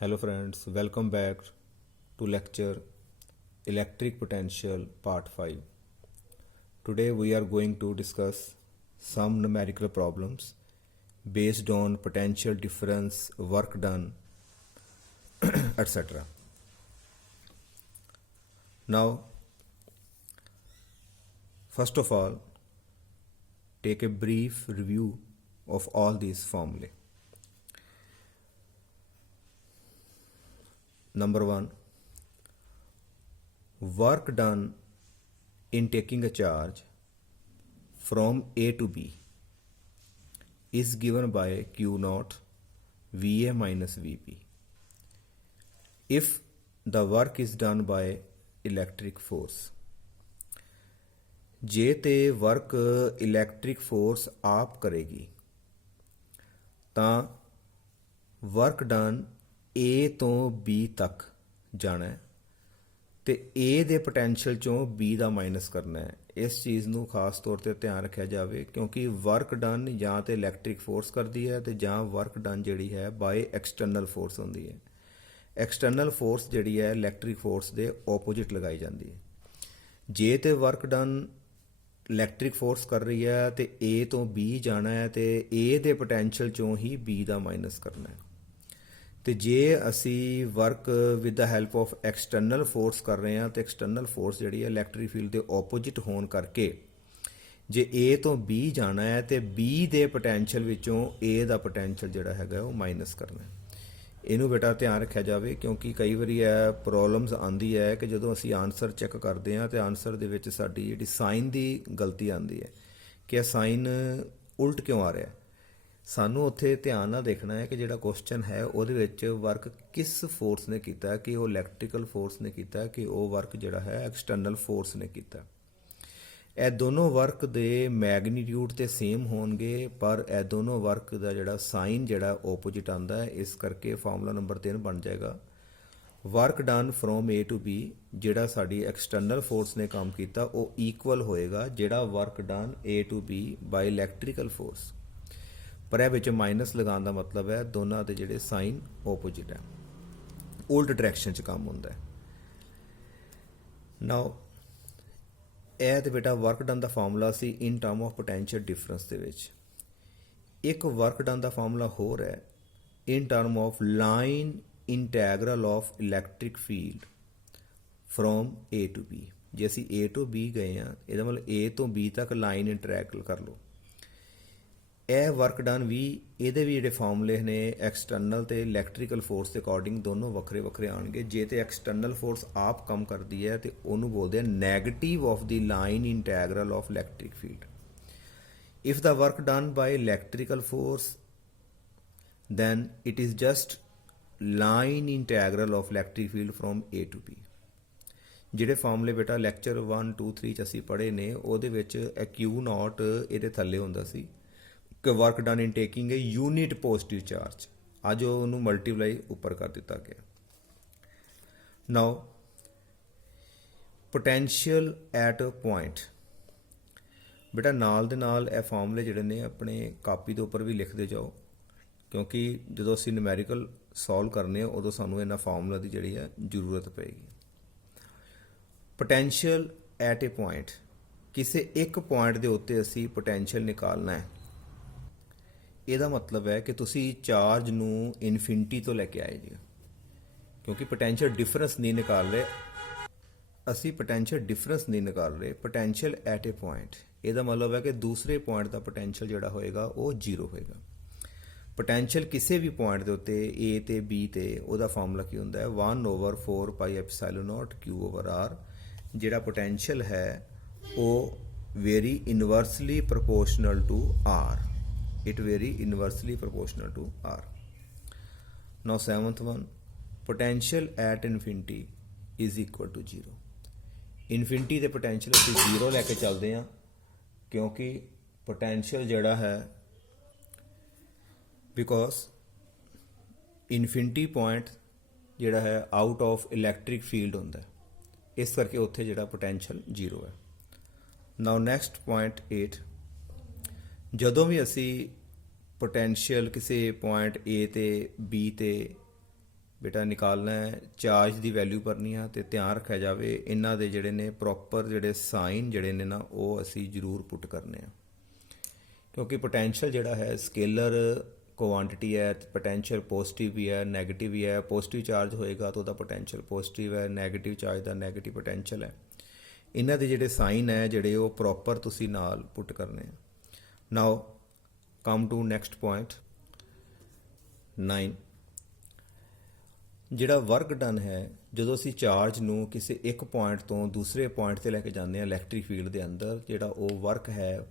Hello friends, welcome back to lecture Electric Potential Part 5. Today we are going to discuss some numerical problems based on potential difference, work done, etc. Now, first of all, take a brief review of all these formulae. Number 1, work done in taking a charge from A to B is given by Q naught VA minus VP if the work is done by electric force. ਜੇ ਤੇ work electric force ਆਪ ਕਰੇਗੀ ਤਾਂ work done A ਤੋਂ B ਤੱਕ ਜਾਣਾ ਹੈ ਤੇ A ਦੇ ਪੋਟੈਂਸ਼ੀਅਲ ਚੋਂ B ਦਾ ਮਾਈਨਸ ਕਰਨਾ ਹੈ। ਇਸ ਚੀਜ਼ ਨੂੰ ਖਾਸ ਤੌਰ ਤੇ ਧਿਆਨ ਰੱਖਿਆ ਜਾਵੇ ਕਿਉਂਕਿ ਵਰਕ ਡਨ ਜਾਂ ਤੇ ਇਲੈਕਟ੍ਰਿਕ ਫੋਰਸ ਕਰਦੀ ਹੈ ਤੇ ਜਾਂ ਵਰਕ ਡਨ ਜਿਹੜੀ ਹੈ ਬਾਏ ਐਕਸਟਰਨਲ ਫੋਰਸ ਹੁੰਦੀ ਹੈ। ਐਕਸਟਰਨਲ ਫੋਰਸ ਜਿਹੜੀ ਹੈ ਇਲੈਕਟ੍ਰਿਕ ਫੋਰਸ ਦੇ ਆਪੋਜਿਟ ਲਗਾਈ ਜਾਂਦੀ ਹੈ। ਜੇ ਤੇ ਵਰਕ ਡਨ ਇਲੈਕਟ੍ਰਿਕ ਫੋਰਸ ਕਰ ਰਹੀ ਹੈ ਤੇ A ਤੋਂ B ਜਾਣਾ ਹੈ ਤੇ A ਦੇ ਪੋਟੈਂਸ਼ੀਅਲ ਚੋਂ ਹੀ B ਦਾ ਮਾਈਨਸ ਕਰਨਾ ਹੈ। ਤੇ ਜੇ ਅਸੀਂ work with the help of external force ਕਰ ਰਹੇ ਹਾਂ ਤੇ ਐਕਸਟਰਨਲ ਫੋਰਸ ਜਿਹੜੀ ਹੈ ਇਲੈਕਟ੍ਰਿਕ ਫੀਲਡ ਦੇ ਆਪੋਜਿਟ ਹੋਣ ਕਰਕੇ ਜੇ A ਤੋਂ B ਜਾਣਾ ਹੈ ਤੇ B ਦੇ ਪੋਟੈਂਸ਼ੀਅਲ ਵਿੱਚੋਂ A ਦਾ ਪੋਟੈਂਸ਼ੀਅਲ ਜਿਹੜਾ ਹੈਗਾ ਉਹ ਮਾਈਨਸ ਕਰਨਾ ਹੈ। ਇਹਨੂੰ ਬੇਟਾ ਧਿਆਨ ਰੱਖਿਆ ਜਾਵੇ ਕਿਉਂਕਿ ਕਈ ਵਾਰੀ ਇਹ ਪ੍ਰੋਬਲਮਸ ਆਉਂਦੀ ਹੈ ਕਿ ਜਦੋਂ ਅਸੀਂ ਆਨਸਰ ਚੈੱਕ ਕਰਦੇ ਹਾਂ ਤੇ ਆਨਸਰ ਦੇ ਵਿੱਚ ਸਾਡੀ ਜਿਹੜੀ ਸਾਈਨ ਦੀ ਗਲਤੀ ਆਉਂਦੀ ਹੈ ਕਿ ਇਹ ਸਾਈਨ ਉਲਟ ਕਿਉਂ ਆ ਰਿਹਾ। ਸਾਨੂੰ ਉੱਥੇ ਧਿਆਨ ਨਾਲ ਦੇਖਣਾ ਹੈ ਕਿ ਜਿਹੜਾ ਕੁਐਸਚਨ ਹੈ ਉਹਦੇ ਵਿੱਚ ਵਰਕ ਕਿਸ ਫੋਰਸ ਨੇ ਕੀਤਾ, ਕਿ ਉਹ ਇਲੈਕਟ੍ਰੀਕਲ ਫੋਰਸ ਨੇ ਕੀਤਾ ਕਿ ਉਹ ਵਰਕ ਜਿਹੜਾ ਹੈ ਐਕਸਟਰਨਲ ਫੋਰਸ ਨੇ ਕੀਤਾ। ਇਹ ਦੋਨੋਂ ਵਰਕ ਦੇ ਮੈਗਨੀਟਿਊਡ ਤੇ ਸੇਮ ਹੋਣਗੇ ਪਰ ਇਹ ਦੋਨੋਂ ਵਰਕ ਦਾ ਜਿਹੜਾ ਸਾਈਨ ਜਿਹੜਾ ਆਪੋਜਿਟ ਆਉਂਦਾ ਹੈ। ਇਸ ਕਰਕੇ ਫਾਰਮੂਲਾ ਨੰਬਰ 3 ਬਣ ਜਾਏਗਾ work done from A to B ਜਿਹੜਾ ਸਾਡੀ ਐਕਸਟਰਨਲ ਫੋਰਸ ਨੇ ਕੰਮ ਕੀਤਾ ਉਹ ਇਕੁਅਲ ਹੋਏਗਾ ਜਿਹੜਾ work done A to B by electrical force. ਪਰ ਇਹ ਵਿੱਚ ਮਾਈਨਸ ਲਗਾਉਣ ਦਾ ਮਤਲਬ ਹੈ ਦੋਨਾਂ ਦੇ ਜਿਹੜੇ ਸਾਈਨ ਆਪੋਜਿਟ ਹੈ, ਉਲਟ ਡਾਇਰੈਕਸ਼ਨ 'ਚ ਕੰਮ ਹੁੰਦਾ ਹੈ। ਨਾਓ ਇਹ ਤੇ ਬੇਟਾ ਵਰਕ ਡਨ ਦਾ ਫਾਰਮੂਲਾ ਸੀ in term of potential difference ਦੇ ਵਿੱਚ। ਇੱਕ ਵਰਕ ਡਨ ਦਾ ਫਾਰਮੂਲਾ ਹੋਰ ਹੈ in term of line integral of electric field from A to B। ਜੇ ਅਸੀਂ A ਤੋਂ B ਗਏ ਹਾਂ ਇਹਦਾ ਮਤਲਬ A ਤੋਂ B ਤੱਕ ਲਾਈਨ ਇੰਟਰੈਕਲ ਕਰ ਲਓ। ਇਹ ਵਰਕ ਡਨ ਵੀ ਇਹਦੇ ਵੀ ਜਿਹੜੇ ਫਾਰਮੂਲੇ ਨੇ ਐਕਸਟਰਨਲ ਤੇ ਇਲੈਕਟ੍ਰੀਕਲ ਫੋਰਸ ਦੇ ਅਕੋਰਡਿੰਗ ਦੋਨੋਂ ਵੱਖਰੇ ਵੱਖਰੇ ਆਉਣਗੇ। ਜੇ ਤੇ ਐਕਸਟਰਨਲ ਫੋਰਸ ਆਪ ਕੰਮ ਕਰਦੀ ਹੈ ਤੇ ਉਹਨੂੰ ਬੋਲਦੇ ਆ negative of the line integral of electric field. If the work done by electrical force then it is just line integral of electric field from A to B। ਜਿਹੜੇ ਫਾਰਮੂਲੇ ਬੇਟਾ ਲੈਕਚਰ 1 2 3 ਚ ਅਸੀਂ ਪੜ੍ਹੇ ਨੇ ਉਹਦੇ ਵਿੱਚ Q ਨੋਟ ਇਹਦੇ ਥੱਲੇ ਹੁੰਦਾ ਸੀ ਕਿ work done in taking A unit positive charge. ਅੱਜ ਉਹਨੂੰ ਮਲਟੀਪਲਾਈ ਉੱਪਰ ਕਰ ਦਿੱਤਾ ਗਿਆ। ਨਾਓ ਪੋਟੈਂਸ਼ੀਅਲ ਐਟ ਪੁਆਇੰਟ ਬੇਟਾ ਨਾਲ ਦੇ ਨਾਲ ਇਹ ਫਾਰਮੂਲੇ ਜਿਹੜੇ ਨੇ ਆਪਣੇ ਕਾਪੀ ਦੇ ਉੱਪਰ ਵੀ ਲਿਖਦੇ ਜਾਓ ਕਿਉਂਕਿ ਜਦੋਂ ਅਸੀਂ ਨਿਊਮੈਰੀਕਲ ਸੋਲਵ ਕਰਨੇ ਆ ਉਦੋਂ ਸਾਨੂੰ ਇਹਨਾਂ ਫਾਰਮੂਲਾ ਦੀ ਜਿਹੜੀ ਹੈ ਜ਼ਰੂਰਤ ਪਏਗੀ। ਪੋਟੈਂਸ਼ੀਅਲ ਐਟ ਏ ਪੁਆਇੰਟ ਕਿਸੇ ਇੱਕ ਪੁਆਇੰਟ ਦੇ ਉੱਤੇ ਅਸੀਂ ਪੋਟੈਂਸ਼ੀਅਲ ਨਿਕਾਲਣਾ ਹੈ। ਇਹਦਾ ਮਤਲਬ ਹੈ ਕਿ ਤੁਸੀਂ ਚਾਰਜ ਨੂੰ ਇਨਫਿਨਿਟੀ ਤੋਂ ਲੈ ਕੇ ਆਏ ਜੀ ਕਿਉਂਕਿ ਪੋਟੈਂਸ਼ੀਅਲ ਡਿਫਰੈਂਸ ਨਹੀਂ ਨਿਕਾਲ ਰਹੇ ਅਸੀਂ ਪੋਟੈਂਸ਼ੀਅਲ ਡਿਫਰੈਂਸ ਨਹੀਂ ਨਿਕਾਲ ਰਹੇ ਪੋਟੈਂਸ਼ੀਅਲ ਐਟ ਏ ਪੁਆਇੰਟ। ਇਹਦਾ ਮਤਲਬ ਹੈ ਕਿ ਦੂਸਰੇ ਪੁਆਇੰਟ ਦਾ ਪੋਟੈਂਸ਼ੀਅਲ ਜਿਹੜਾ ਹੋਏਗਾ ਉਹ 0 ਹੋਏਗਾ। ਪੋਟੈਂਸ਼ੀਅਲ ਕਿਸੇ ਵੀ ਪੁਆਇੰਟ ਦੇ ਉੱਤੇ A ਤੇ B ਤੇ ਉਹਦਾ ਫਾਰਮੂਲਾ ਕੀ ਹੁੰਦਾ ਹੈ 1/4 ਪਾਈ ਐਪਸਾਈਲਨ ਨੋਟ Q/R। ਜਿਹੜਾ ਪੋਟੈਂਸ਼ੀਅਲ ਹੈ ਉਹ very inversely proportional to R। It very inversely proportional to R। Now 7th one potential at infinity is equal to 0। Infinity ਦੇ ਪੋਟੈਂਸ਼ੀਅਲ ਅਸੀਂ 0 ਲੈ ਕੇ ਚੱਲਦੇ ਹਾਂ ਕਿਉਂਕਿ ਪੋਟੈਂਸ਼ੀਅਲ ਜਿਹੜਾ ਹੈ ਬਿਕੋਜ਼ ਇਨਫਿਨਿਟੀ ਪੁਆਇੰਟ ਜਿਹੜਾ ਹੈ ਆਊਟ ਆਫ ਇਲੈਕਟ੍ਰਿਕ ਫੀਲਡ ਹੁੰਦਾ ਇਸ ਕਰਕੇ ਉੱਥੇ ਜਿਹੜਾ ਪੋਟੈਂਸ਼ੀਅਲ 0 ਹੈ। ਨਾਓ ਨੈਕਸਟ ਪੁਆਇੰਟ 8 ਜਦੋਂ ਵੀ ਅਸੀਂ ਪੋਟੈਂਸ਼ੀਅਲ ਕਿਸੇ ਪੁਆਇੰਟ A ਤੇ B ਤੇ ਬੇਟਾ ਨਿਕਾਲਣਾ ਹੈ, ਚਾਰਜ ਦੀ ਵੈਲਿਊ ਭਰਨੀ ਆ, ਤੇ ਧਿਆਨ ਰੱਖਿਆ ਜਾਵੇ ਇਹਨਾਂ ਦੇ ਜਿਹੜੇ ਨੇ ਪ੍ਰੋਪਰ ਜਿਹੜੇ ਸਾਈਨ ਜਿਹੜੇ ਨੇ ਨਾ ਉਹ ਅਸੀਂ ਜ਼ਰੂਰ ਪੁੱਟ ਕਰਨੇ ਆ, ਕਿਉਂਕਿ ਪੋਟੈਂਸ਼ੀਅਲ ਜਿਹੜਾ ਹੈ ਸਕੇਲਰ ਕੁਆਂਟੀਟੀ ਹੈ, ਪੋਟੈਂਸ਼ੀਅਲ ਪੋਜ਼ਿਟਿਵ ਵੀ ਹੈ ਨੈਗੇਟਿਵ ਵੀ ਹੈ। ਪੋਜ਼ਿਟਿਵ ਚਾਰਜ ਹੋਏਗਾ ਤਾਂ ਉਹਦਾ ਪੋਟੈਂਸ਼ੀਅਲ ਪੋਜ਼ਿਟਿਵ ਹੈ, ਨੈਗੇਟਿਵ ਚਾਰਜ ਦਾ ਨੈਗੇਟਿਵ ਪੋਟੈਂਸ਼ੀਅਲ ਹੈ। ਇਹਨਾਂ ਦੇ ਜਿਹੜੇ ਸਾਈਨ ਹੈ ਜਿਹੜੇ ਉਹ ਪ੍ਰੋਪਰ ਤੁਸੀਂ ਨਾਲ ਪੁੱਟ ਕਰਨੇ ਆ। ਨਾਓ ਕਮ ਟੂ ਨੈਕਸਟ ਪੁਆਇੰਟ 9। ਜਿਹੜਾ ਵਰਕ ਡਨ ਹੈ, ਜਦੋਂ ਅਸੀਂ ਚਾਰਜ ਨੂੰ ਕਿਸੇ ਇੱਕ ਪੁਆਇੰਟ ਤੋਂ ਦੂਸਰੇ ਪੁਆਇੰਟ ਤੇ ਲੈ ਕੇ ਜਾਂਦੇ ਹਾਂ ਇਲੈਕਟ੍ਰਿਕ ਫੀਲਡ ਦੇ ਅੰਦਰ, ਜਿਹੜਾ ਉਹ ਵਰਕ ਹੈ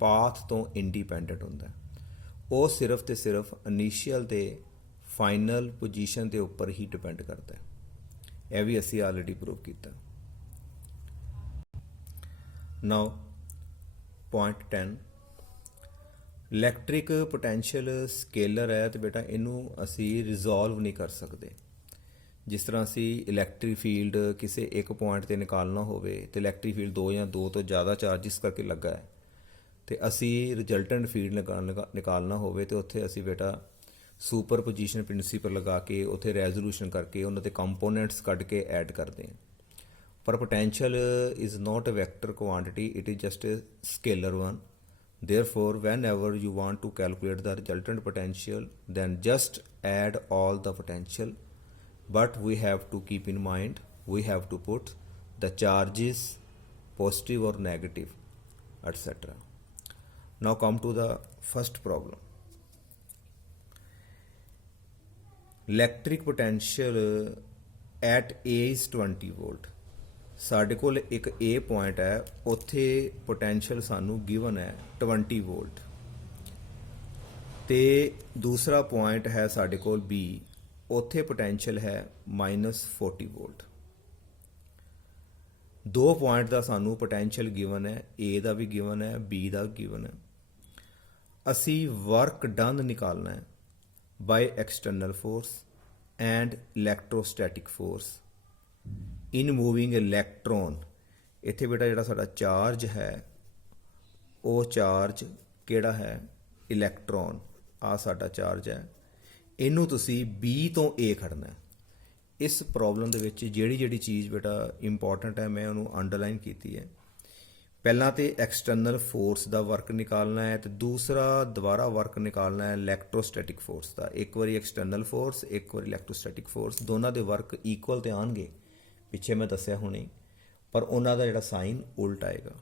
ਪਾਥ ਤੋਂ ਇੰਡੀਪੈਂਡੈਂਟ ਹੁੰਦਾ। ਉਹ ਸਿਰਫ ਤੇ ਸਿਰਫ ਇਨੀਸ਼ੀਅਲ ਤੇ ਫਾਈਨਲ ਪੋਜੀਸ਼ਨ ਦੇ ਉੱਪਰ ਹੀ ਡਿਪੈਂਡ ਕਰਦਾ ਹੈ। ਇਹ ਵੀ ਅਸੀਂ ਆਲਰੇਡੀ ਪ੍ਰੂਵ ਕੀਤਾ। ਨਾਓ ਪੁਆਇੰਟ 10, ਇਲੈਕਟ੍ਰਿਕ ਪੋਟੈਂਸ਼ੀਅਲ ਸਕੇਲਰ ਹੈ ਤੇ ਬੇਟਾ ਇਹਨੂੰ ਅਸੀਂ ਰਿਜ਼ੋਲਵ ਨਹੀਂ ਕਰ ਸਕਦੇ। ਜਿਸ ਤਰ੍ਹਾਂ ਅਸੀਂ ਇਲੈਕਟ੍ਰਿਕ ਫੀਲਡ ਕਿਸੇ ਇੱਕ ਪੁਆਇੰਟ ਤੇ ਨਿਕਾਲਣਾ ਹੋਵੇ ਤੇ ਇਲੈਕਟ੍ਰਿਕ ਫੀਲਡ 2 ਜਾਂ 2 ਤੋਂ ਜ਼ਿਆਦਾ ਚਾਰਜਿਸ ਕਰਕੇ ਲੱਗਾ ਹੈ, ਤੇ ਅਸੀਂ ਰਿਜ਼ਲਟੈਂਟ ਫੀਲਡ ਨਿਕਾਲਣਾ ਹੋਵੇ ਤੇ ਉੱਥੇ ਅਸੀਂ ਬੇਟਾ ਸੁਪਰ ਪੋਜੀਸ਼ਨ ਪ੍ਰਿੰਸੀਪਲ ਲਗਾ ਕੇ ਉੱਥੇ ਰੈਜ਼ੋਲੂਸ਼ਨ ਕਰਕੇ ਉਹਨਾਂ ਦੇ ਕੰਪੋਨੈਂਟਸ ਕੱਢ ਕੇ ਐਡ ਕਰਦੇ ਹਾਂ। ਪਰ potential is not a vector quantity, it is just a scalar one. Therefore, whenever you want to calculate the resultant potential, then just add all the potential. But we have to keep in mind, we have to put the charges positive or negative, etc. Now come to the first problem. Electric potential at A is 20 volt. ਸਾਡੇ ਕੋਲ ਇੱਕ A point ਹੈ, ਉੱਥੇ potential ਸਾਨੂੰ given ਹੈ 20 wallet, ਤੇ ਦੂਸਰਾ point ਹੈ ਸਾਡੇ ਕੋਲ B, ਉੱਥੇ ਪੋਟੈਂਸ਼ੀਅਲ ਹੈ -40 ਵੋਲਟ। ਦੋ ਪੁਆਇੰਟ ਦਾ ਸਾਨੂੰ ਪੋਟੈਂਸ਼ੀਅਲ ਗਿਵਨ ਹੈ, A ਦਾ ਵੀ ਗਿਵਨ ਹੈ B ਦਾ ਗਿਵਨ ਹੈ। ਅਸੀਂ ਵਰਕ ਡਨ ਨਿਕਾਲਣਾ ਹੈ by external force and electrostatic force in moving electron. ਇੱਥੇ ਬੇਟਾ ਜਿਹੜਾ ਸਾਡਾ ਚਾਰਜ ਹੈ ਉਹ ਚਾਰਜ ਕਿਹੜਾ ਹੈ? ਇਲੈਕਟ੍ਰੋਨ। ਆ ਸਾਡਾ ਚਾਰਜ ਹੈ, ਇਹਨੂੰ ਤੁਸੀਂ B ਤੋਂ A ਖੜਨਾ ਹੈ। ਇਸ ਪ੍ਰੋਬਲਮ ਦੇ ਵਿੱਚ ਜਿਹੜੀ ਜਿਹੜੀ ਚੀਜ਼ ਬੇਟਾ ਇੰਪੋਰਟੈਂਟ ਹੈ ਮੈਂ ਉਹਨੂੰ ਅੰਡਰਲਾਈਨ ਕੀਤੀ ਹੈ। ਪਹਿਲਾਂ ਤੇ ਐਕਸਟਰਨਲ ਫੋਰਸ ਦਾ ਵਰਕ ਨਿਕਾਲਣਾ ਹੈ ਤੇ ਦੂਸਰਾ ਦੁਬਾਰਾ ਵਰਕ ਨਿਕਾਲਣਾ ਹੈ ਇਲੈਕਟ੍ਰੋਸਟੈਟਿਕ ਫੋਰਸ ਦਾ। ਇੱਕ ਵਾਰੀ ਐਕਸਟਰਨਲ ਫੋਰਸ, ਇੱਕ ਵਾਰੀ ਇਲੈਕਟ੍ਰੋਸਟੈਟਿਕ ਫੋਰਸ, ਦੋਨਾਂ ਦੇ ਵਰਕ ਇਕੁਅਲ ਤੇ ਆਉਣਗੇ, ਪਿੱਛੇ ਮੈਂ ਦੱਸਿਆ ਹੁਣੇ, ਪਰ ਉਹਨਾਂ ਦਾ ਜਿਹੜਾ ਸਾਈਨ ਉਲਟ ਆਏਗਾ।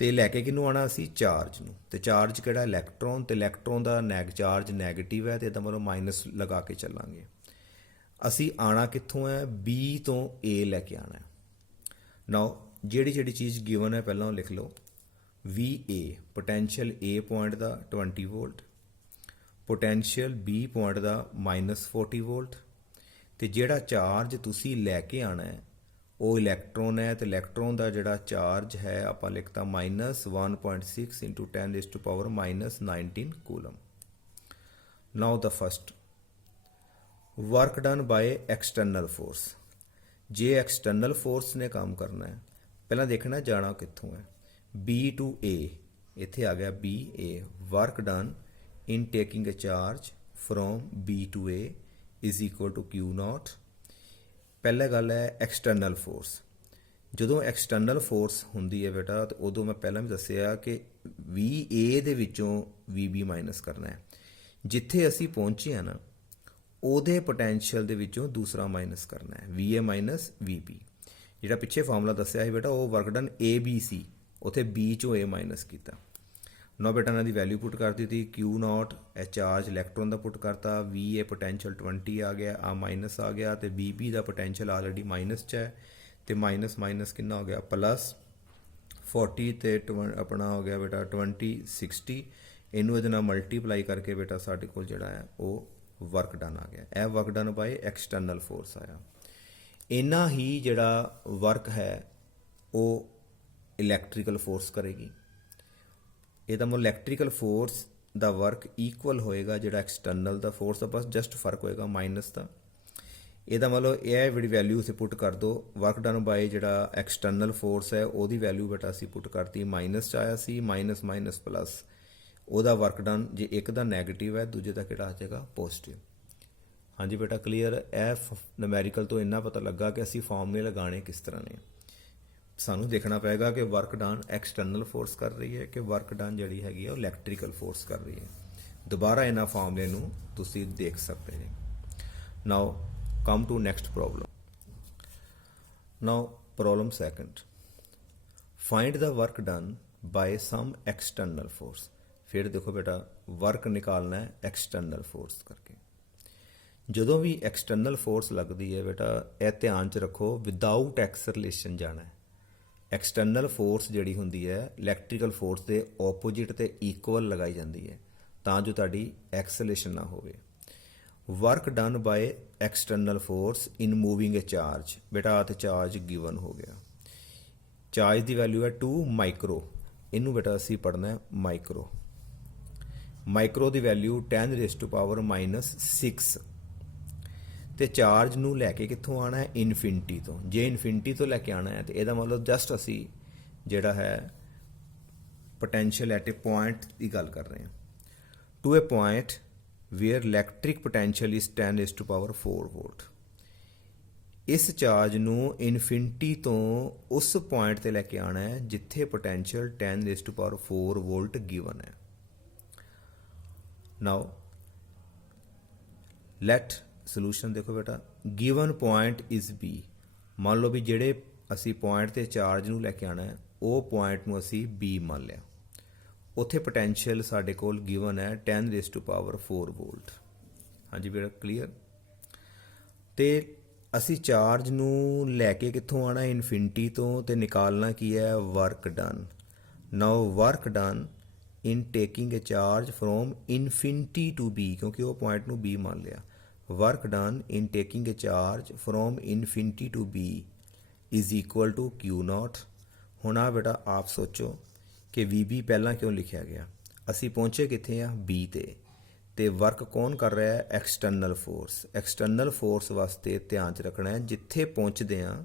ਤੇ ਲੈ ਕੇ ਕਿਹਨੂੰ ਆਉਣਾ ਅਸੀਂ? ਚਾਰਜ ਨੂੰ। ਤੇ ਚਾਰਜ ਕਿਹੜਾ? ਇਲੈਕਟ੍ਰੋਨ। ਤੇ ਇਲੈਕਟ੍ਰੋਨ ਦਾ ਚਾਰਜ ਨੈਗੇਟਿਵ ਹੈ ਤੇ ਇਹਦਾ ਮਤਲਬ ਮਾਈਨਸ ਲਗਾ ਕੇ ਚੱਲਾਂਗੇ। ਅਸੀਂ ਆਣਾ ਕਿੱਥੋਂ ਹੈ? B ਤੋਂ A ਲੈ ਕੇ ਆਣਾ ਹੈ। ਨਾਓ ਜਿਹੜੀ ਜਿਹੜੀ ਚੀਜ਼ ਗਿਵਨ ਹੈ ਪਹਿਲਾਂ ਉਹ ਲਿਖ ਲਓ। VA ਪੋਟੈਂਸ਼ੀਅਲ A ਪੁਆਇੰਟ ਦਾ 20 ਵੋਲਟ, ਪੋਟੈਂਸ਼ੀਅਲ B ਪੁਆਇੰਟ ਦਾ -40 ਵੋਲਟ, ਤੇ ਜਿਹੜਾ ਚਾਰਜ ਤੁਸੀਂ ਲੈ ਕੇ ਆਣਾ ਹੈ ਉਹ ਇਲੈਕਟ੍ਰੋਨ ਹੈ, ਤੇ ਇਲੈਕਟ੍ਰੋਨ ਦਾ ਜਿਹੜਾ ਚਾਰਜ ਹੈ ਆਪਾਂ ਲਿਖਤਾ -1.6 × 10⁻⁻19 coulomb. Now the first work done by external force. ਜੇ ਐਕਸਟਰਨਲ ਫੋਰਸ ਨੇ ਕੰਮ ਕਰਨਾ ਹੈ, ਪਹਿਲਾਂ ਦੇਖਣਾ ਜਾਣਾ ਕਿੱਥੋਂ ਹੈ। B to A, ਇੱਥੇ ਆ ਗਿਆ BA। Work done in taking a charge from B to A is equal to Q0। ਪਹਿਲਾ ਗੱਲ ਹੈ ਐਕਸਟਰਨਲ ਫੋਰਸ। ਜਦੋਂ ਐਕਸਟਰਨਲ ਫੋਰਸ ਹੁੰਦੀ ਹੈ ਬੇਟਾ ਤਾਂ ਉਦੋਂ ਮੈਂ ਪਹਿਲਾਂ ਵੀ ਦੱਸਿਆ ਕਿ VA ਦੇ ਵਿੱਚੋਂ VB ਮਾਈਨਸ ਕਰਨਾ ਹੈ। ਜਿੱਥੇ ਅਸੀਂ ਪਹੁੰਚੇ ਹਾਂ ਨਾ ਉਹਦੇ ਪੋਟੈਂਸ਼ੀਅਲ ਦੇ ਵਿੱਚੋਂ ਦੂਸਰਾ ਮਾਈਨਸ ਕਰਨਾ ਹੈ, VA ਮਾਈਨਸ VB। ਜਿਹੜਾ ਪਿੱਛੇ ਫਾਰਮੂਲਾ ਦੱਸਿਆ ਸੀ ਬੇਟਾ ਉਹ ਵਰਕ ਡਨ ABC, ਉੱਥੇ B ਚੋਂ A ਮਾਈਨਸ ਕੀਤਾ। ਨਾ ਬੇਟਾ ਇਹਨਾਂ ਦੀ ਵੈਲਿਊ ਪੁੱਟ ਕਰ ਦਿੱਤੀ। Q0 ਇਹ ਚਾਰਜ ਇਲੈਕਟ੍ਰੋਨ ਦਾ ਪੁੱਟ ਕਰਤਾ, VA ਪੋਟੈਂਸ਼ੀਅਲ 20 ਆ ਗਿਆ, ਆ ਮਾਈਨਸ ਆ ਗਿਆ, ਤੇ BB ਦਾ ਪੋਟੈਂਸ਼ੀਅਲ ਆਲਰੇਡੀ ਮਾਈਨਸ 'ਚ ਹੈ, ਤੇ ਮਾਈਨਸ ਮਾਈਨਸ ਕਿੰਨਾ ਹੋ ਗਿਆ? +40, ਤੇ ਆਪਣਾ ਹੋ ਗਿਆ ਬੇਟਾ 20 60। ਇਹਨੂੰ ਇਹਦੇ ਨਾਲ ਮਲਟੀਪਲਾਈ ਕਰਕੇ ਬੇਟਾ ਸਾਡੇ ਕੋਲ ਜਿਹੜਾ ਹੈ ਉਹ ਵਰਕ ਡਨ ਆ ਗਿਆ। ਇਹ work done by external force ਆਇਆ। ਇੰਨਾ ਹੀ ਜਿਹੜਾ ਵਰਕ ਹੈ ਉਹ ਇਲੈਕਟ੍ਰੀਕਲ ਫੋਰਸ ਕਰੇਗੀ। ਇਹਦਾ ਮਤਲਬ ਇਲੈਕਟ੍ਰੀਕਲ ਫੋਰਸ ਦਾ ਵਰਕ ਇਕੁਅਲ ਹੋਏਗਾ ਜਿਹੜਾ ਐਕਸਟਰਨਲ ਦਾ ਫੋਰਸ ਦਾ, ਬਸ ਜਸਟ ਫਰਕ ਹੋਏਗਾ ਮਾਈਨਸ ਦਾ। ਇਹਦਾ ਮਤਲਬ ਇਹ ਜਿਹੜੀ ਵੈਲਿਊ ਅਸੀਂ ਪੁੱਟ ਕਰ ਦੋ, ਵਰਕ ਡਨ ਬਾਏ ਜਿਹੜਾ ਐਕਸਟਰਨਲ ਫੋਰਸ ਹੈ ਉਹਦੀ ਵੈਲਿਊ ਬੇਟਾ ਅਸੀਂ ਪੁੱਟ ਕਰਤੀ ਮਾਈਨਸ 'ਚ ਆਇਆ ਸੀ, ਮਾਈਨਸ ਮਾਈਨਸ ਪਲੱਸ। ਉਹਦਾ ਵਰਕ ਡਨ ਜੇ ਇੱਕ ਦਾ ਨੈਗੇਟਿਵ ਹੈ ਦੂਜੇ ਦਾ ਕਿਹੜਾ ਆ ਜਾਏਗਾ? ਪੋਜ਼ਿਟਿਵ। ਹਾਂਜੀ ਬੇਟਾ ਕਲੀਅਰ। ਇਹ ਨੁਮੈਰੀਕਲ ਤੋਂ ਇੰਨਾ ਪਤਾ ਲੱਗਾ ਕਿ ਅਸੀਂ ਫਾਰਮੂਲੇ ਲਗਾਉਣੇ ਕਿਸ ਤਰ੍ਹਾਂ ਨੇ। ਸਾਨੂੰ ਦੇਖਣਾ ਪਏਗਾ ਕਿ ਵਰਕ ਡਨ ਐਕਸਟਰਨਲ ਫੋਰਸ ਕਰ ਰਹੀ ਹੈ ਕਿ ਵਰਕ ਡਨ ਜਿਹੜੀ ਹੈਗੀ ਆ ਉਹ ਇਲੈਕਟ੍ਰੀਕਲ ਫੋਰਸ ਕਰ ਰਹੀ ਹੈ। ਦੁਬਾਰਾ ਇਹਨਾਂ ਫਾਰਮੂਲੇ ਨੂੰ ਤੁਸੀਂ ਦੇਖ ਸਕਦੇ ਜੀ। Now come to next problem. Now problem second, find the work done by some external force. फिर देखो बेटा वर्क निकालना है एक्सटर्नल फोर्स करके। ਜਦੋਂ ਵੀ एक्सटर्नल फोर्स लगती है बेटा ਇਹ ਧਿਆਨ 'ਚ ਰੱਖੋ विदाउट एक्सलरेशन जाना है। एक्सटर्नल फोर्स ਜਿਹੜੀ ਹੁੰਦੀ ਹੈ ਇਲੈਕਟ੍ਰੀਕਲ ਫੋਰਸ ਦੇ ਆਪੋਜੀਟ ਤੇ ਇਕੁਅਲ ਲਗਾਈ ਜਾਂਦੀ ਹੈ ਤਾਂ ਜੋ ਤੁਹਾਡੀ ਐਕਸਲੇਸ਼ਨ ਨਾ ਹੋਵੇ। Work done by external force in moving A charge. बेटा आ ते चार्ज गिवन हो गया। ਚਾਰਜ ਦੀ ਵੈਲਿਊ ਹੈ 2 ਮਾਈਕਰੋ। ਇਹਨੂੰ ਬੇਟਾ ਅਸੀਂ ਪੜ੍ਹਨਾ ਹੈ ਮਾਈਕਰੋ। ਮਾਈਕਰੋ ਦੀ ਵੈਲਿਊ 10⁻⁻⁶ ਤੇ ਚਾਰਜ ਨੂੰ ਲੈ ਕੇ ਕਿੱਥੋਂ ਆਉਣਾ ਹੈ? ਇਨਫਿਨਿਟੀ ਤੋਂ। ਜੇ ਇਨਫਿਨਿਟੀ ਤੋਂ ਲੈ ਕੇ ਆਉਣਾ ਹੈ ਤੇ ਇਹਦਾ ਮਤਲਬ ਜਸਟ ਅਸੀਂ ਜਿਹੜਾ ਹੈ ਪੋਟੈਂਸ਼ੀਅਲ ਐਟ ਏ ਪੁਆਇੰਟ ਦੀ ਗੱਲ ਕਰ ਰਹੇ ਹਾਂ। To a point where electric potential is 10⁻⁴ volt. ਇਸ ਚਾਰਜ ਨੂੰ ਇਨਫਿਨਿਟੀ ਤੋਂ ਉਸ ਪੁਆਇੰਟ ਤੇ ਲੈ ਕੇ ਆਉਣਾ ਹੈ ਜਿੱਥੇ ਪੋਟੈਂਸ਼ੀਅਲ 10⁻⁴ ਵੋਲਟ ਗਿਵਨ ਹੈ। ਨਾਓ ਲੈਟ ਸੋਲੂਸ਼ਨ ਦੇਖੋ ਬੇਟਾ, ਗਿਵਨ ਪੁਆਇੰਟ ਇਜ਼ ਬੀ। ਮੰਨ ਲਓ ਵੀ ਜਿਹੜੇ ਅਸੀਂ ਪੁਆਇੰਟ ਤੇ ਚਾਰਜ ਨੂੰ ਲੈ ਕੇ ਆਉਣਾ ਹੈ ਉਹ ਪੁਆਇੰਟ ਨੂੰ ਅਸੀਂ ਬੀ ਮੰਨ ਲਿਆ। ਉੱਥੇ ਪੋਟੈਂਸ਼ੀਅਲ ਸਾਡੇ ਕੋਲ ਗਿਵਨ ਹੈ 10⁻⁴ ਵੋਲਟ। ਹਾਂਜੀ ਬੇਟਾ ਕਲੀਅਰ। ਤੇ ਅਸੀਂ ਚਾਰਜ ਨੂੰ ਲੈ ਕੇ ਕਿੱਥੋਂ ਆਉਣਾ? ਇਨਫਿਨਿਟੀ ਤੋਂ। ਤੇ ਨਿਕਾਲਣਾ ਕੀ ਹੈ? Work done. Now work done in taking a charge from infinity to B, ਕਿਉਂਕਿ ਉਹ ਪੁਆਇੰਟ ਨੂੰ ਬੀ ਮੰਨ ਲਿਆ। Work done in taking a charge from infinity to B is equal to Q0। ਹੁਣ ਆ ਬੇਟਾ ਆਪ ਸੋਚੋ ਕਿ VB ਪਹਿਲਾਂ ਕਿਉਂ ਲਿਖਿਆ ਗਿਆ? ਅਸੀਂ ਪਹੁੰਚੇ ਕਿੱਥੇ ਆ? B ਤੇ ਵਰਕ ਕੌਣ ਕਰ ਰਿਹਾ ਹੈ? External force. ਐਕਸਟਰਨਲ ਫੋਰਸ ਵਾਸਤੇ ਧਿਆਨ 'ਚ ਰੱਖਣਾ ਹੈ ਜਿੱਥੇ ਪਹੁੰਚਦੇ ਆ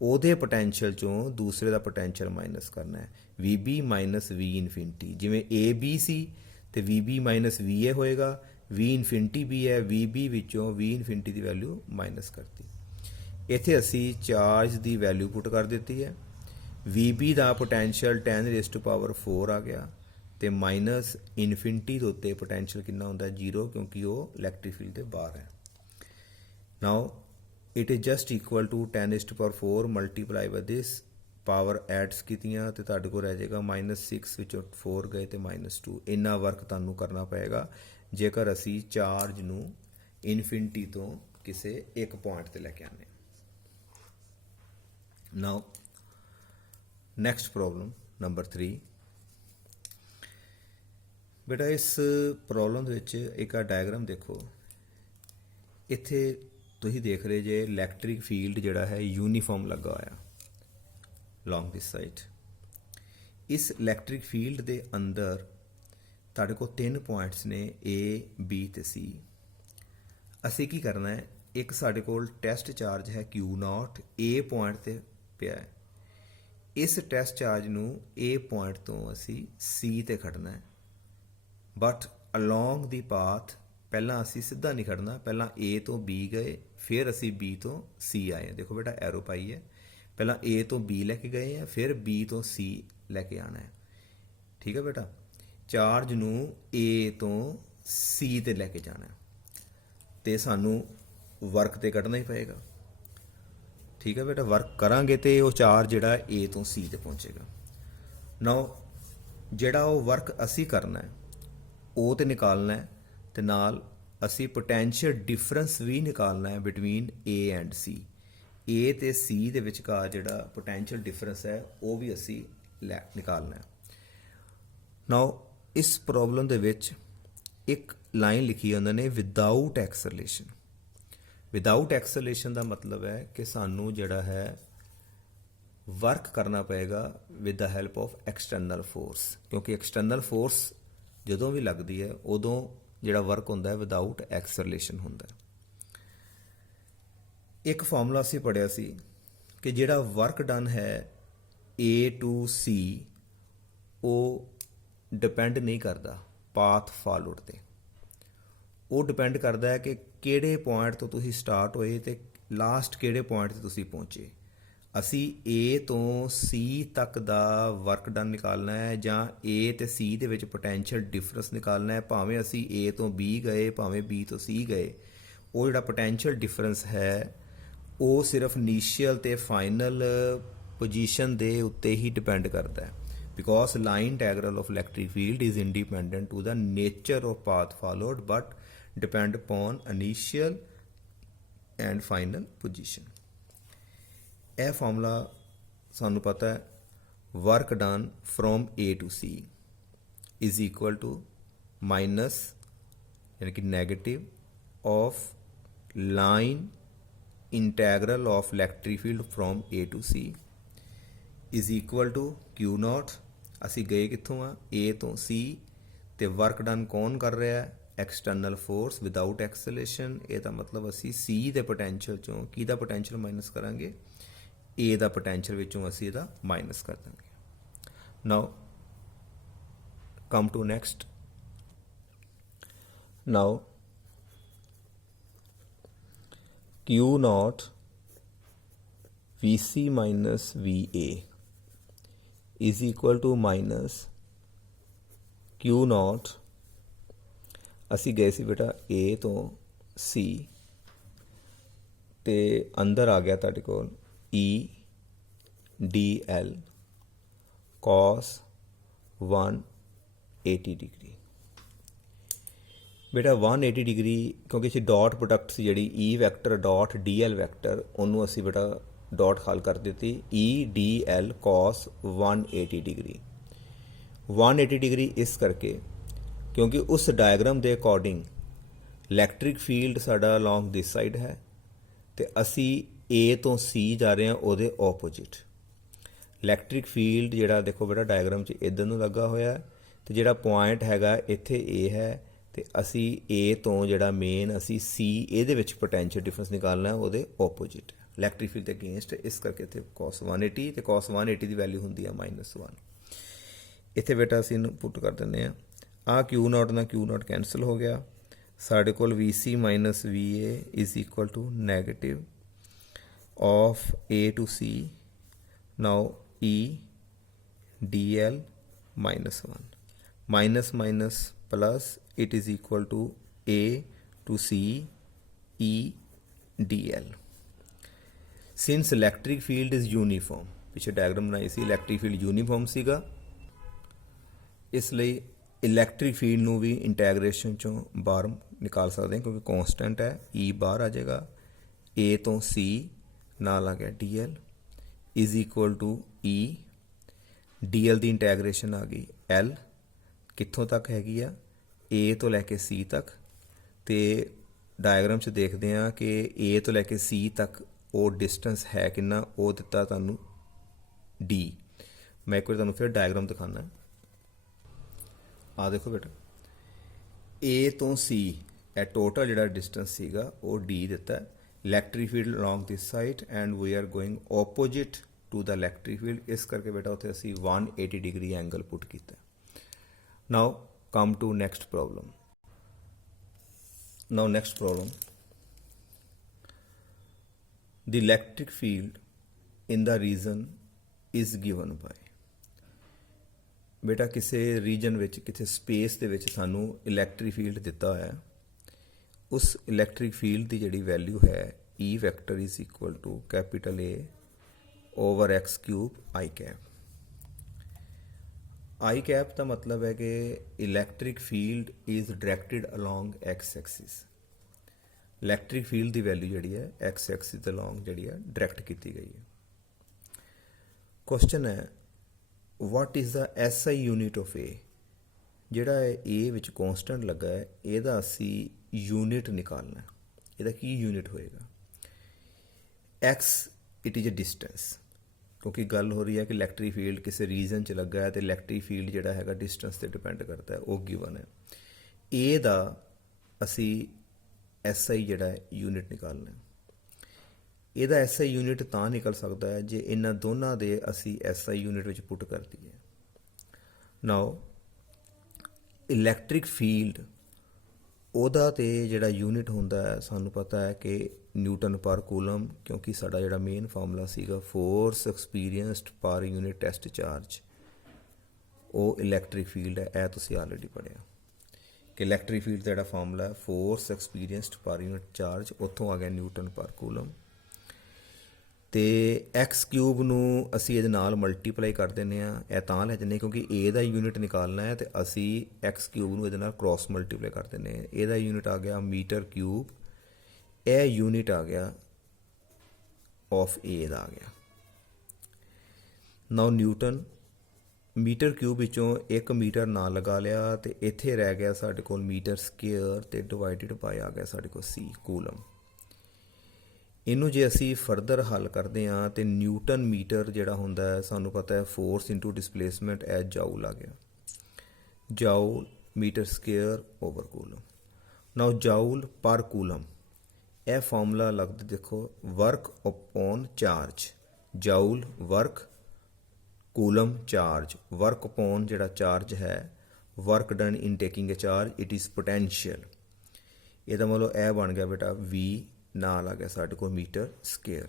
ਉਹਦੇ ਪੋਟੈਂਸ਼ੀਅਲ 'ਚੋਂ ਦੂਸਰੇ ਦਾ ਪੋਟੈਂਸ਼ੀਅਲ ਮਾਈਨਸ ਕਰਨਾ ਹੈ। VB minus V infinity. ਜਿਵੇਂ AB ਸੀ ਤੇ VB ਮਾਈਨਸ VA ਹੋਏਗਾ। V ਇਨਫਿਨਿਟੀ ਵੀ ਹੈ, VB ਵਿੱਚੋਂ V ਇਨਫਿਨਿਟੀ ਦੀ ਵੈਲਿਊ ਮਾਈਨਸ ਕਰਤੀ। ਇੱਥੇ ਅਸੀਂ ਚਾਰਜ ਦੀ ਵੈਲਿਊ ਪੁੱਟ ਕਰ ਦਿੱਤੀ ਹੈ। VB ਦਾ ਪੋਟੈਂਸ਼ੀਅਲ 10⁻⁴ ਆ ਗਿਆ ਤੇ ਮਾਈਨਸ ਇਨਫਿਨਿਟੀ ਦੇ ਉੱਤੇ ਪੋਟੈਂਸ਼ੀਅਲ ਕਿੰਨਾ ਹੁੰਦਾ? 0, ਕਿਉਂਕਿ ਉਹ ਇਲੈਕਟ੍ਰਿਕ ਫੀਲਡ ਦੇ ਬਾਹਰ ਹੈ। Now it is just equal to 10⁻⁴ multiply by this. Power adds ਕੀਤੀਆਂ ਤੇ ਤੁਹਾਡੇ ਕੋਲ ਰਹਿ ਜਾਏਗਾ -6 ਵਿੱਚੋਂ 4 ਗਏ ਤੇ -2। ਇੰਨਾ ਵਰਕ ਤੁਹਾਨੂੰ ਕਰਨਾ ਪਏਗਾ ਜੇਕਰ ਅਸੀਂ ਚਾਰਜ ਨੂੰ ਇਨਫਿਨਿਟੀ ਤੋਂ ਕਿਸੇ ਇੱਕ ਪੁਆਇੰਟ ਤੇ ਲੈ ਕੇ ਆਉਂਦੇ। ਨਾਓ ਨੈਕਸਟ ਪ੍ਰੋਬਲਮ ਨੰਬਰ 3। ਬੇਟਾ ਇਸ ਪ੍ਰੋਬਲਮ ਦੇ ਵਿੱਚ ਇੱਕ ਆ ਡਾਇਗਰਾਮ ਦੇਖੋ। ਇੱਥੇ ਤੁਸੀਂ ਦੇਖ ਰਹੇ ਜੇ ਇਲੈਕਟ੍ਰਿਕ ਫੀਲਡ ਜਿਹੜਾ ਹੈ ਯੂਨੀਫਾਰਮ ਲੱਗਾ ਹੋਇਆ ਲੌਂਗ ਦਿਸ ਸਾਈਡ। ਇਸ ਇਲੈਕਟ੍ਰਿਕ ਫੀਲਡ ਦੇ ਅੰਦਰ ਤੁਹਾਡੇ ਕੋਲ 3 ਪੁਆਇੰਟਸ ਨੇ A, B ਤੇ C। ਅਸੀਂ ਕੀ ਕਰਨਾ ਹੈ? ਇੱਕ ਸਾਡੇ ਕੋਲ ਟੈਸਟ ਚਾਰਜ ਹੈ Q0 A ਪੁਆਇੰਟ ਤੇ ਪਿਆ ਹੈ। ਇਸ ਟੈਸਟ ਚਾਰਜ ਨੂੰ A ਪੁਆਇੰਟ ਤੋਂ ਅਸੀਂ C ਤੇ ਖੜਨਾ ਹੈ। ਬਟ ਅਲੋਂਗ ਦੀ ਪਾਥ ਪਹਿਲਾਂ ਅਸੀਂ ਸਿੱਧਾ ਨਹੀਂ ਖੜਨਾ। ਪਹਿਲਾਂ A ਤੋਂ B ਗਏ, ਫਿਰ ਅਸੀਂ B ਤੋਂ C ਆਏ। ਦੇਖੋ ਬੇਟਾ ਐਰੋ ਪਾਈ ਹੈ। ਪਹਿਲਾਂ A ਤੋਂ B ਲੈ ਕੇ ਗਏ ਆ, ਫਿਰ B ਤੋਂ C ਲੈ ਕੇ ਆਉਣਾ ਹੈ। ਠੀਕ ਹੈ ਬੇਟਾ। ਚਾਰਜ ਨੂੰ A ਤੋਂ C ਤੇ ਲੈ ਕੇ ਜਾਣਾ ਤੇ ਸਾਨੂੰ ਵਰਕ ਤੇ ਕੱਢਣਾ ਹੀ ਪਏਗਾ। ਠੀਕ ਹੈ ਬੇਟਾ। ਵਰਕ ਕਰਾਂਗੇ ਤੇ ਉਹ ਚਾਰਜ ਜਿਹੜਾ A ਤੋਂ C ਤੇ ਪਹੁੰਚੇਗਾ। ਨਾਓ ਜਿਹੜਾ ਉਹ ਵਰਕ ਅਸੀਂ ਕਰਨਾ ਹੈ ਉਹ ਤੇ ਨਿਕਾਲਣਾ ਹੈ ਤੇ ਨਾਲ ਅਸੀਂ ਪੋਟੈਂਸ਼ੀਅਲ ਡਿਫਰੈਂਸ ਵੀ ਨਿਕਾਲਣਾ ਹੈ between A and C। A ਤੇ C ਦੇ ਵਿਚਕਾਰ ਜਿਹੜਾ ਪੋਟੈਂਸ਼ੀਅਲ ਡਿਫਰੈਂਸ ਹੈ ਉਹ ਵੀ ਅਸੀਂ ਨਿਕਾਲਣਾ ਹੈ। ਨਾਓ ਇਸ ਪ੍ਰੋਬਲਮ ਦੇ ਵਿੱਚ ਇੱਕ ਲਾਈਨ ਲਿਖੀ ਹੈ ਉਹਨਾਂ ਨੇ ਵਿਦਾਊਟ ਐਕਸਲਰੇਸ਼ਨ। ਵਿਦਾਊਟ ਐਕਸਲਰੇਸ਼ਨ ਦਾ ਮਤਲਬ ਹੈ ਕਿ ਸਾਨੂੰ ਜਿਹੜਾ ਹੈ ਵਰਕ ਕਰਨਾ ਪਏਗਾ with the help of external force, ਕਿਉਂਕਿ ਐਕਸਟਰਨਲ ਫੋਰਸ ਜਦੋਂ ਵੀ ਲੱਗਦੀ ਹੈ ਉਦੋਂ ਜਿਹੜਾ ਵਰਕ ਹੁੰਦਾ ਹੈ ਵਿਦਾਊਟ ਐਕਸਲਰੇਸ਼ਨ ਹੁੰਦਾ ਹੈ। ਇੱਕ ਫਾਰਮੂਲਾ ਅਸੀਂ ਪੜ੍ਹਿਆ ਸੀ ਕਿ ਜਿਹੜਾ ਵਰਕ ਡਨ ਹੈ A to C ਉਹ ਡਿਪੈਂਡ ਨਹੀਂ ਕਰਦਾ ਪਾਥ ਫਾਲੋਡ ਤੇ। ਉਹ ਡਿਪੈਂਡ ਕਰਦਾ ਹੈ ਕਿ ਕਿਹੜੇ ਪੁਆਇੰਟ ਤੋਂ ਤੁਸੀਂ ਸਟਾਰਟ ਹੋਏ ਤੇ ਲਾਸਟ ਕਿਹੜੇ ਪੁਆਇੰਟ ਤੇ ਤੁਸੀਂ ਪਹੁੰਚੇ। ਅਸੀਂ A ਤੋਂ C ਤੱਕ ਦਾ ਵਰਕ ਡਨ ਨਿਕਾਲਣਾ ਹੈ ਜਾਂ A ਤੇ C ਦੇ ਵਿੱਚ ਪੋਟੈਂਸ਼ੀਅਲ ਡਿਫਰੈਂਸ ਨਿਕਾਲਣਾ ਹੈ। ਭਾਵੇਂ ਅਸੀਂ A ਤੋਂ B ਗਏ, ਭਾਵੇਂ B ਤੋਂ C ਗਏ, ਉਹ ਜਿਹੜਾ ਪੋਟੈਂਸ਼ੀਅਲ ਡਿਫਰੈਂਸ ਹੈ ਉਹ ਸਿਰਫ ਇਨੀਸ਼ੀਅਲ ਤੇ ਫਾਈਨਲ ਪੋਜੀਸ਼ਨ ਦੇ ਉੱਤੇ ਹੀ ਡਿਪੈਂਡ ਕਰਦਾ ਹੈ। Because line diagram of electric field is independent to the nature of path followed but depend upon initial and final position. ਇਹ ਫਾਰਮੂਲਾ ਸਾਨੂੰ ਪਤਾ ਹੈ, work done from A to C is equal to minus ਯਾਨੀ ਕਿ negative of line integral of electric field from A to C is equal to Q naught. ਅਸੀਂ ਗਏ ਕਿੱਥੋਂ ਆ? A ਤੋਂ C, ਤੇ ਵਰਕ ਡਨ ਕੌਣ ਕਰ ਰਿਹਾ ਹੈ? External force without acceleration. ਇਹਦਾ ਮਤਲਬ ਅਸੀਂ C ਦੇ ਪੋਟੈਂਸ਼ੀਅਲ ਚੋਂ ਕਿਹਦਾ ਪੋਟੈਂਸ਼ੀਅਲ ਮਾਈਨਸ ਕਰਾਂਗੇ? A ਦਾ ਪੋਟੈਂਸ਼ੀਅਲ ਵਿੱਚੋਂ ਅਸੀਂ ਇਹਦਾ ਮਾਈਨਸ ਕਰ ਦਾਂਗੇ। Now come to next. Now Q naught VC minus VA is equal to minus Q naught। ਅਸੀਂ ਗਏ ਸੀ ਬੇਟਾ A ਤੋਂ C ਤੇ ਅੰਦਰ ਆ ਗਿਆ ਤੁਹਾਡੇ ਕੋਲ E DL cos 180 ਡਿਗਰੀ। ਬੇਟਾ 180 ਡਿਗਰੀ ਕਿਉਂਕਿ ਅਸੀਂ ਡਾਟ ਪ੍ਰੋਡਕਟ ਸੀ ਜਿਹੜੀ E vector dot DL vector, ਉਹਨੂੰ ਅਸੀਂ ਬੇਟਾ ਡਾਟ ਹੱਲ ਕਰ ਦਿੱਤੀ E DL cos 180 degree. 180 degree ਇਸ ਕਰਕੇ ਕਿਉਂਕਿ ਉਸ ਡਾਇਗਰਾਮ ਦੇ ਅਕੋਰਡਿੰਗ ਇਲੈਕਟ੍ਰਿਕ ਫੀਲਡ ਸਾਡਾ ਅਲੋਂਗ ਦਿਸ ਸਾਈਡ ਹੈ ਤੇ ਅਸੀਂ A ਤੋਂ C ਜਾ ਰਹੇ ਹਾਂ ਉਹਦੇ ਆਪੋਜਿਟ। ਇਲੈਕਟ੍ਰਿਕ ਫੀਲਡ ਜਿਹੜਾ ਦੇਖੋ ਬੇਟਾ ਡਾਇਗਰਾਮ 'ਚ ਇੱਧਰ ਨੂੰ ਲੱਗਾ ਹੋਇਆ ਤੇ ਜਿਹੜਾ ਪੁਆਇੰਟ ਹੈਗਾ ਇੱਥੇ A ਹੈ ਤੇ ਅਸੀਂ A ਤੋਂ ਜਿਹੜਾ ਮੇਨ ਅਸੀਂ C ਇਹਦੇ ਵਿੱਚ ਪੋਟੈਂਸ਼ੀਅਲ ਡਿਫਰੈਂਸ ਨਿਕਾਲਣਾ ਉਹਦੇ ਆਪੋਜਿਟ ਇਲੈਕਟ੍ਰਿਕ ਫੀਲਡ ਦੇ ਅਗੇਂਸਟ। ਇਸ ਕਰਕੇ ਇੱਥੇ cos 180 ਤੇ cos 180 ਦੀ ਵੈਲਿਊ ਹੁੰਦੀ ਆ -1। ਇੱਥੇ ਬੇਟਾ ਅਸੀਂ ਇਹਨੂੰ ਪੁੱਟ ਕਰ ਦਿੰਦੇ ਹਾਂ। ਆਹ Q ਨੋਟ ਨਾਲ Q ਨੋਟ ਕੈਂਸਲ ਹੋ ਗਿਆ। ਸਾਡੇ ਕੋਲ VC minus VA is equal to negative of A to C। Now E DL -1 minus minus plus it is equal to A to C E DL। since electric field is uniform, ਪਿੱਛੇ diagram ਬਣਾਈ ਸੀ electric field uniform ਸੀਗਾ, ਇਸ ਲਈ electric field ਨੂੰ ਵੀ ਇੰਟੈਗਰੇਸ਼ਨ ਚੋਂ ਬਾਹਰ ਨਿਕਾਲ ਸਕਦੇ ਹਾਂ ਕਿਉਂਕਿ ਕੌਂਸਟੈਂਟ ਹੈ। E ਬਾਹਰ ਆ ਜਾਏਗਾ, A ਤੋਂ C ਨਾਲ ਆ ਗਿਆ DL is equal to E DL ਦੀ ਇੰਟੈਗਰੇਸ਼ਨ ਆ ਗਈ L ਕਿੱਥੋਂ ਤੱਕ ਹੈਗੀ ਆ? A ਤੋਂ ਲੈ ਕੇ C ਤੱਕ। ਤੇ ਡਾਇਗਰਾਮ 'ਚ ਦੇਖਦੇ ਹਾਂ ਕਿ A ਤੋਂ ਲੈ ਕੇ C ਤੱਕ ਉਹ ਡਿਸਟੈਂਸ ਹੈ ਕਿੰਨਾ? ਉਹ ਦਿੱਤਾ ਤੁਹਾਨੂੰ D। ਮੈਂ ਇੱਕ ਵਾਰ ਤੁਹਾਨੂੰ ਫਿਰ ਡਾਇਗਰਾਮ ਦਿਖਾਉਣਾ। ਆਹ ਦੇਖੋ ਬੇਟਾ A ਤੋਂ C ਇਹ ਟੋਟਲ ਜਿਹੜਾ ਡਿਸਟੈਂਸ ਸੀਗਾ ਉਹ D ਦਿੱਤਾ। Electric field along this side and we are going opposite to the electric field. ਇਸ ਕਰਕੇ ਬੇਟਾ ਉੱਥੇ ਅਸੀਂ 180 ਡਿਗਰੀ ਐਂਗਲ ਪੁੱਟ ਕੀਤਾ। Now come to next problem. Now next problem. The electric field in the region is given by। ਬੇਟਾ ਕਿਸੇ reason ਵਿੱਚ ਕਿਸੇ ਸਪੇਸ ਦੇ ਵਿੱਚ ਸਾਨੂੰ ਇਲੈਕਟ੍ਰਿਕ ਫੀਲਡ ਦਿੱਤਾ ਹੋਇਆ ਹੈ। ਉਸ ਇਲੈਕਟ੍ਰਿਕ ਫੀਲਡ ਦੀ ਜਿਹੜੀ ਵੈਲਿਊ ਹੈ E vector is equal to capital A over x cube I cap. I cap का मतलब है कि electric field is directed along x axis. Electric field की वैल्यू जी है x एक्सिस अलोंग जी है डायरैक्ट की गई है। क्वेश्चन है what is the SI unit of A। जोड़ा A विच कॉन्स्टेंट लगा है ਇਹਦਾ असी यूनिट निकालना। ਇਹਦਾ की यूनिट होएगा? x it is a distance क्योंकि गल हो रही है कि इलैक्ट्रिक फील्ड किसी रीजन च लगा है तो इलैक्ट्रिक फील्ड जोड़ा है डिस्टेंस से डिपेंड करता है, वो गिवन है। ए दा असी SI जोड़ा यूनिट निकालना है। ਇਹਦਾ SI यूनिट ਤਾਂ निकल सकता है जे इन्हां दोनों दे असी SI यूनिट विच पुट कर दीए। नाउ इलैक्ट्रिक फील्ड ਉਹਦਾ ਤੇ ਜਿਹੜਾ ਯੂਨਿਟ ਹੁੰਦਾ ਹੈ ਸਾਨੂੰ ਪਤਾ ਹੈ ਕਿ ਨਿਊਟਨ ਪਰ ਕੂਲਮ, ਕਿਉਂਕਿ ਸਾਡਾ ਜਿਹੜਾ ਮੇਨ ਫਾਰਮੂਲਾ ਸੀਗਾ ਫੋਰਸ ਐਕਸਪੀਰੀਅੰਸਡ ਪਰ ਯੂਨਿਟ ਟੈਸਟ ਚਾਰਜ, ਉਹ ਇਲੈਕਟ੍ਰਿਕ ਫੀਲਡ ਹੈ। ਇਹ ਤੁਸੀਂ ਆਲਰੇਡੀ ਪੜ੍ਹਿਆ ਕਿ ਇਲੈਕਟ੍ਰਿਕ ਫੀਲਡ ਦਾ ਜਿਹੜਾ ਫਾਰਮੂਲਾ ਹੈ ਫੋਰਸ ਐਕਸਪੀਰੀਅੰਸਡ ਪਰ ਯੂਨਿਟ ਚਾਰਜ, ਉੱਥੋਂ ਆ ਗਿਆ ਨਿਊਟਨ ਪਰ ਕੂਲਮ। ਤੇ ਐਕਸ ਕਿਊਬ ਨੂੰ ਅਸੀਂ ਇਹਦੇ ਨਾਲ ਮਲਟੀਪਲਾਈ ਕਰ ਦਿੰਦੇ ਹਾਂ, ਇਹ ਤਾਂ ਲੈ ਜਾਂਦੇ ਕਿਉਂਕਿ ਏ ਦਾ ਯੂਨਿਟ ਨਿਕਾਲਣਾ ਹੈ ਤੇ ਅਸੀਂ ਐਕਸ ਕਿਊਬ ਨੂੰ ਇਹਦੇ ਨਾਲ ਕ੍ਰੋਸ ਮਲਟੀਪਲਾਈ ਕਰ ਦਿੰਦੇ ਹਾਂ। ਇਹਦਾ ਯੂਨਿਟ ਆ ਗਿਆ ਮੀਟਰ ਕਿਊਬ, ਇਹ ਯੂਨਿਟ ਆ ਗਿਆ ਆਫ ਏ ਦਾ ਆ ਗਿਆ। ਨਾਓ ਨਿਊਟਨ, ਮੀਟਰ ਕਿਊਬ ਵਿੱਚੋਂ 1 ਮੀਟਰ ਨਾ ਲਗਾ ਲਿਆ ਤੇ ਇੱਥੇ ਰਹਿ ਗਿਆ ਸਾਡੇ ਕੋਲ ਮੀਟਰ ਸਕੁਅਰ ਤੇ ਡਿਵਾਈਡਡ ਬਾਈ ਆ ਗਿਆ ਸਾਡੇ ਕੋਲ ਸੀ ਕੂਲਮ। ਇਹਨੂੰ ਜੇ ਅਸੀਂ ਫਰਦਰ ਹੱਲ ਕਰਦੇ ਹਾਂ ਤੇ ਨਿਊਟਨ ਮੀਟਰ ਜਿਹੜਾ ਹੁੰਦਾ ਹੈ ਸਾਨੂੰ ਪਤਾ ਹੈ force into displacement as joule ਆ ਗਿਆ, joule metre square over coulomb. Now joule per coulomb, ਇਹ ਫਾਰਮੂਲਾ ਲੱਗਦਾ ਦੇਖੋ work upon charge, joule work, coulomb charge, work upon ਜਿਹੜਾ ਚਾਰਜ ਹੈ work done in taking a charge it is potential. ਇਹਦਾ ਮਤਲਬ ਇਹ ਬਣ ਗਿਆ ਬੇਟਾ V, ਨਾਲ ਆ ਗਿਆ ਸਾਡੇ ਕੋਲ ਮੀਟਰ ਸਕੁਅਰ।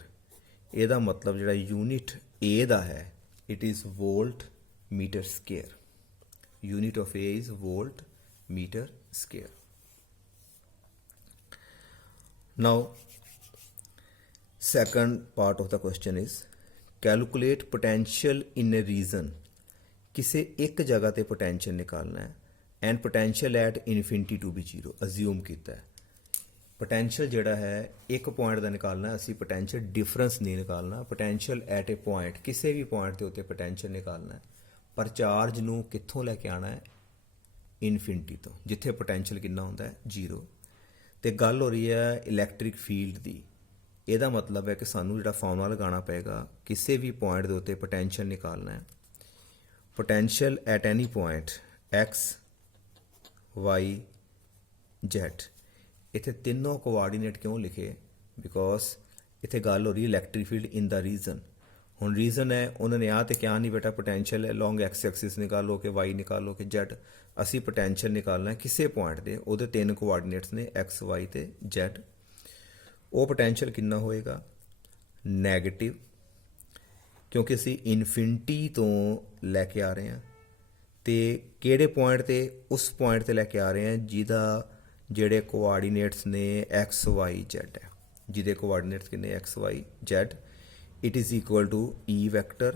ਇਹਦਾ ਮਤਲਬ ਜਿਹੜਾ ਯੂਨਿਟ A ਦਾ ਹੈ it is volt meter square, unit of A is volt meter square. Now second part of the question is calculate potential in a region, ਕਿਸੇ ਇੱਕ ਜਗ੍ਹਾ ਤੇ potential ਨਿਕਾਲਣਾ ਹੈ and potential at infinity to be 0 assume ਕੀਤਾ ਹੈ। potential ਜਿਹੜਾ ਹੈ ਇੱਕ ਪੁਆਇੰਟ ਦਾ ਨਿਕਾਲਣਾ, ਅਸੀਂ potential difference ਨਹੀਂ ਨਿਕਾਲਣਾ, potential at a point ਕਿਸੇ ਵੀ ਪੁਆਇੰਟ ਦੇ ਉੱਤੇ potential ਨਿਕਾਲਣਾ ਹੈ, ਪਰ ਚਾਰਜ ਨੂੰ ਕਿੱਥੋਂ ਲੈ ਕੇ ਆਉਣਾ ਹੈ ਇਨਫਿਨਿਟੀ ਤੋਂ, ਜਿੱਥੇ potential ਕਿੰਨਾ ਹੁੰਦਾ ਹੈ 0। ਤੇ ਗੱਲ ਹੋ ਰਹੀ ਹੈ ਇਲੈਕਟ੍ਰਿਕ ਫੀਲਡ ਦੀ, ਇਹਦਾ ਮਤਲਬ ਹੈ ਕਿ ਸਾਨੂੰ ਜਿਹੜਾ ਫਾਰਮੂਲਾ ਲਗਾਉਣਾ ਪਏਗਾ ਕਿਸੇ ਵੀ ਪੁਆਇੰਟ ਦੇ ਉੱਤੇ ਪੋਟੈਂਸ਼ੀਅਲ ਨਿਕਾਲਣਾ ਹੈ। Potential at any point x y z, ਇੱਥੇ ਤਿੰਨੋਂ ਕੋਆਰਡੀਨੇਟ ਕਿਉਂ ਲਿਖੇ, ਬਿਕੋਜ਼ ਇੱਥੇ ਗੱਲ ਹੋ ਰਹੀ ਹੈ ਇਲੈਕਟ੍ਰਿਕ ਫੀਲਡ ਇਨ ਦਾ ਰੀਜਨ। ਹੁਣ ਰੀਜ਼ਨ ਹੈ ਉਹਨਾਂ ਨੇ ਆ ਤੇ ਕਿਹਾ ਨਹੀਂ ਬੇਟਾ ਪੋਟੈਂਸ਼ੀਅਲ ਲੌਂਗ ਐਕਸ ਐਕਸਿਸ ਨਿਕਾਲੋ ਕਿ y ਨਿਕਾਲੋ ਕਿ z, ਅਸੀਂ ਪੋਟੈਂਸ਼ੀਅਲ ਨਿਕਾਲਣਾ ਕਿਸੇ ਪੁਆਇੰਟ ਦੇ, ਉਹਦੇ ਤਿੰਨ ਕੋਆਰਡੀਨੇਟਸ ਨੇ x y ਤੇ z। ਉਹ ਪੋਟੈਂਸ਼ੀਅਲ ਕਿੰਨਾ ਹੋਏਗਾ ਨੈਗੇਟਿਵ, ਕਿਉਂਕਿ ਅਸੀਂ ਇਨਫਿਨਿਟੀ ਤੋਂ ਲੈ ਕੇ ਆ ਰਹੇ ਹਾਂ। ਤੇ ਕਿਹੜੇ ਪੁਆਇੰਟ ਤੇ, ਉਸ ਪੁਆਇੰਟ ਤੇ ਲੈ ਕੇ ਆ ਰਹੇ ਹਾਂ ਜਿਹਦਾ ਜਿਹੜੇ ਕੋਆਰਡੀਨੇਟਸ ਨੇ x y z ਹੈ, ਜਿਹਦੇ ਕੋਆਰਡੀਨੇਟਸ ਕਿੰਨੇ x y z। it is equal to E vector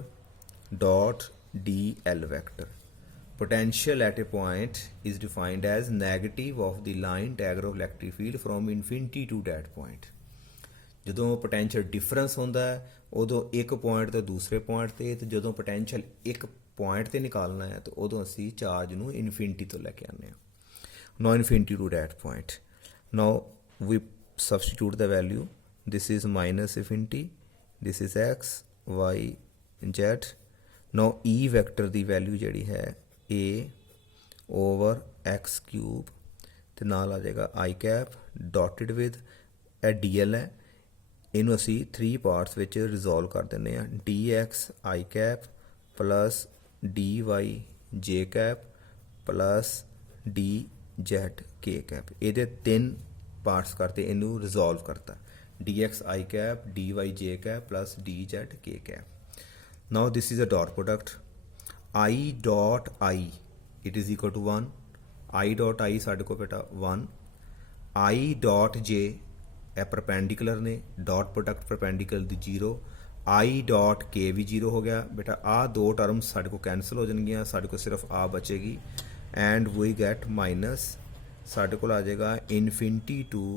dot dl vector. Potential at a point is defined as negative of the line diagram of electric field from infinity to that point. ਜਦੋਂ potential difference ਹੁੰਦਾ ਹੈ ਉਦੋਂ ਇੱਕ point ਤੋਂ ਦੂਸਰੇ point ਤੇ ਜਦੋਂ potential ਇੱਕ ਪੁਆਇੰਟ ਤੇ ਨਿਕਾਲਣਾ ਹੈ ਤਾਂ ਉਦੋਂ ਅਸੀਂ ਚਾਰਜ ਨੂੰ ਇਨਫਿਨਿਟੀ ਤੋਂ ਲੈ ਕੇ ਆਉਂਦੇ ਹਾਂ, now infinity to that point. Now we substitute the value, this is minus infinity, this is x y z। now E vector ਦੀ ਵੈਲਿਊ ਜਿਹੜੀ ਹੈ a ਓਵਰ x ਕਿਊਬ ਤੇ ਨਾਲ ਆ ਜਾਏਗਾ i ਕੈਪ ਡੋਟਡ ਵਿਦ ਇਹ dl ਹੈ, ਇਹਨੂੰ ਅਸੀਂ 3 ਪਾਰਟਸ ਵਿੱਚ ਰਿਜ਼ੋਲਵ ਕਰ ਦਿੰਦੇ ਹਾਂ, dx i cap plus dy j cap plus dz k cap, ਇਹਦੇ 3 ਪਾਰਟਸ ਕਰਤੇ, ਇਹਨੂੰ ਰਿਜ਼ੋਲਵ ਕਰਤਾ, dx i cap dy j cap plus dz k cap. Now this is a dot product, I dot I it is equal to 1, I dot I ਸਾਡੇ ਕੋਲ ਬੇਟਾ 1, I dot j ਇਹ perpendicular ਨੇ, dot product perpendicular the 0, I dot k ਵੀ 0 ਹੋ ਗਿਆ ਬੇਟਾ। ਆਹ ਦੋ ਟਰਮਸ ਸਾਡੇ ਕੋਲ ਕੈਂਸਲ ਹੋ ਜਾਣਗੀਆਂ, ਸਾਡੇ ਕੋਲ ਸਿਰਫ ਆ ਬਚੇਗੀ and we get minus ਸਾਡੇ ਕੋਲ ਆ ਜਾਏਗਾ infinity to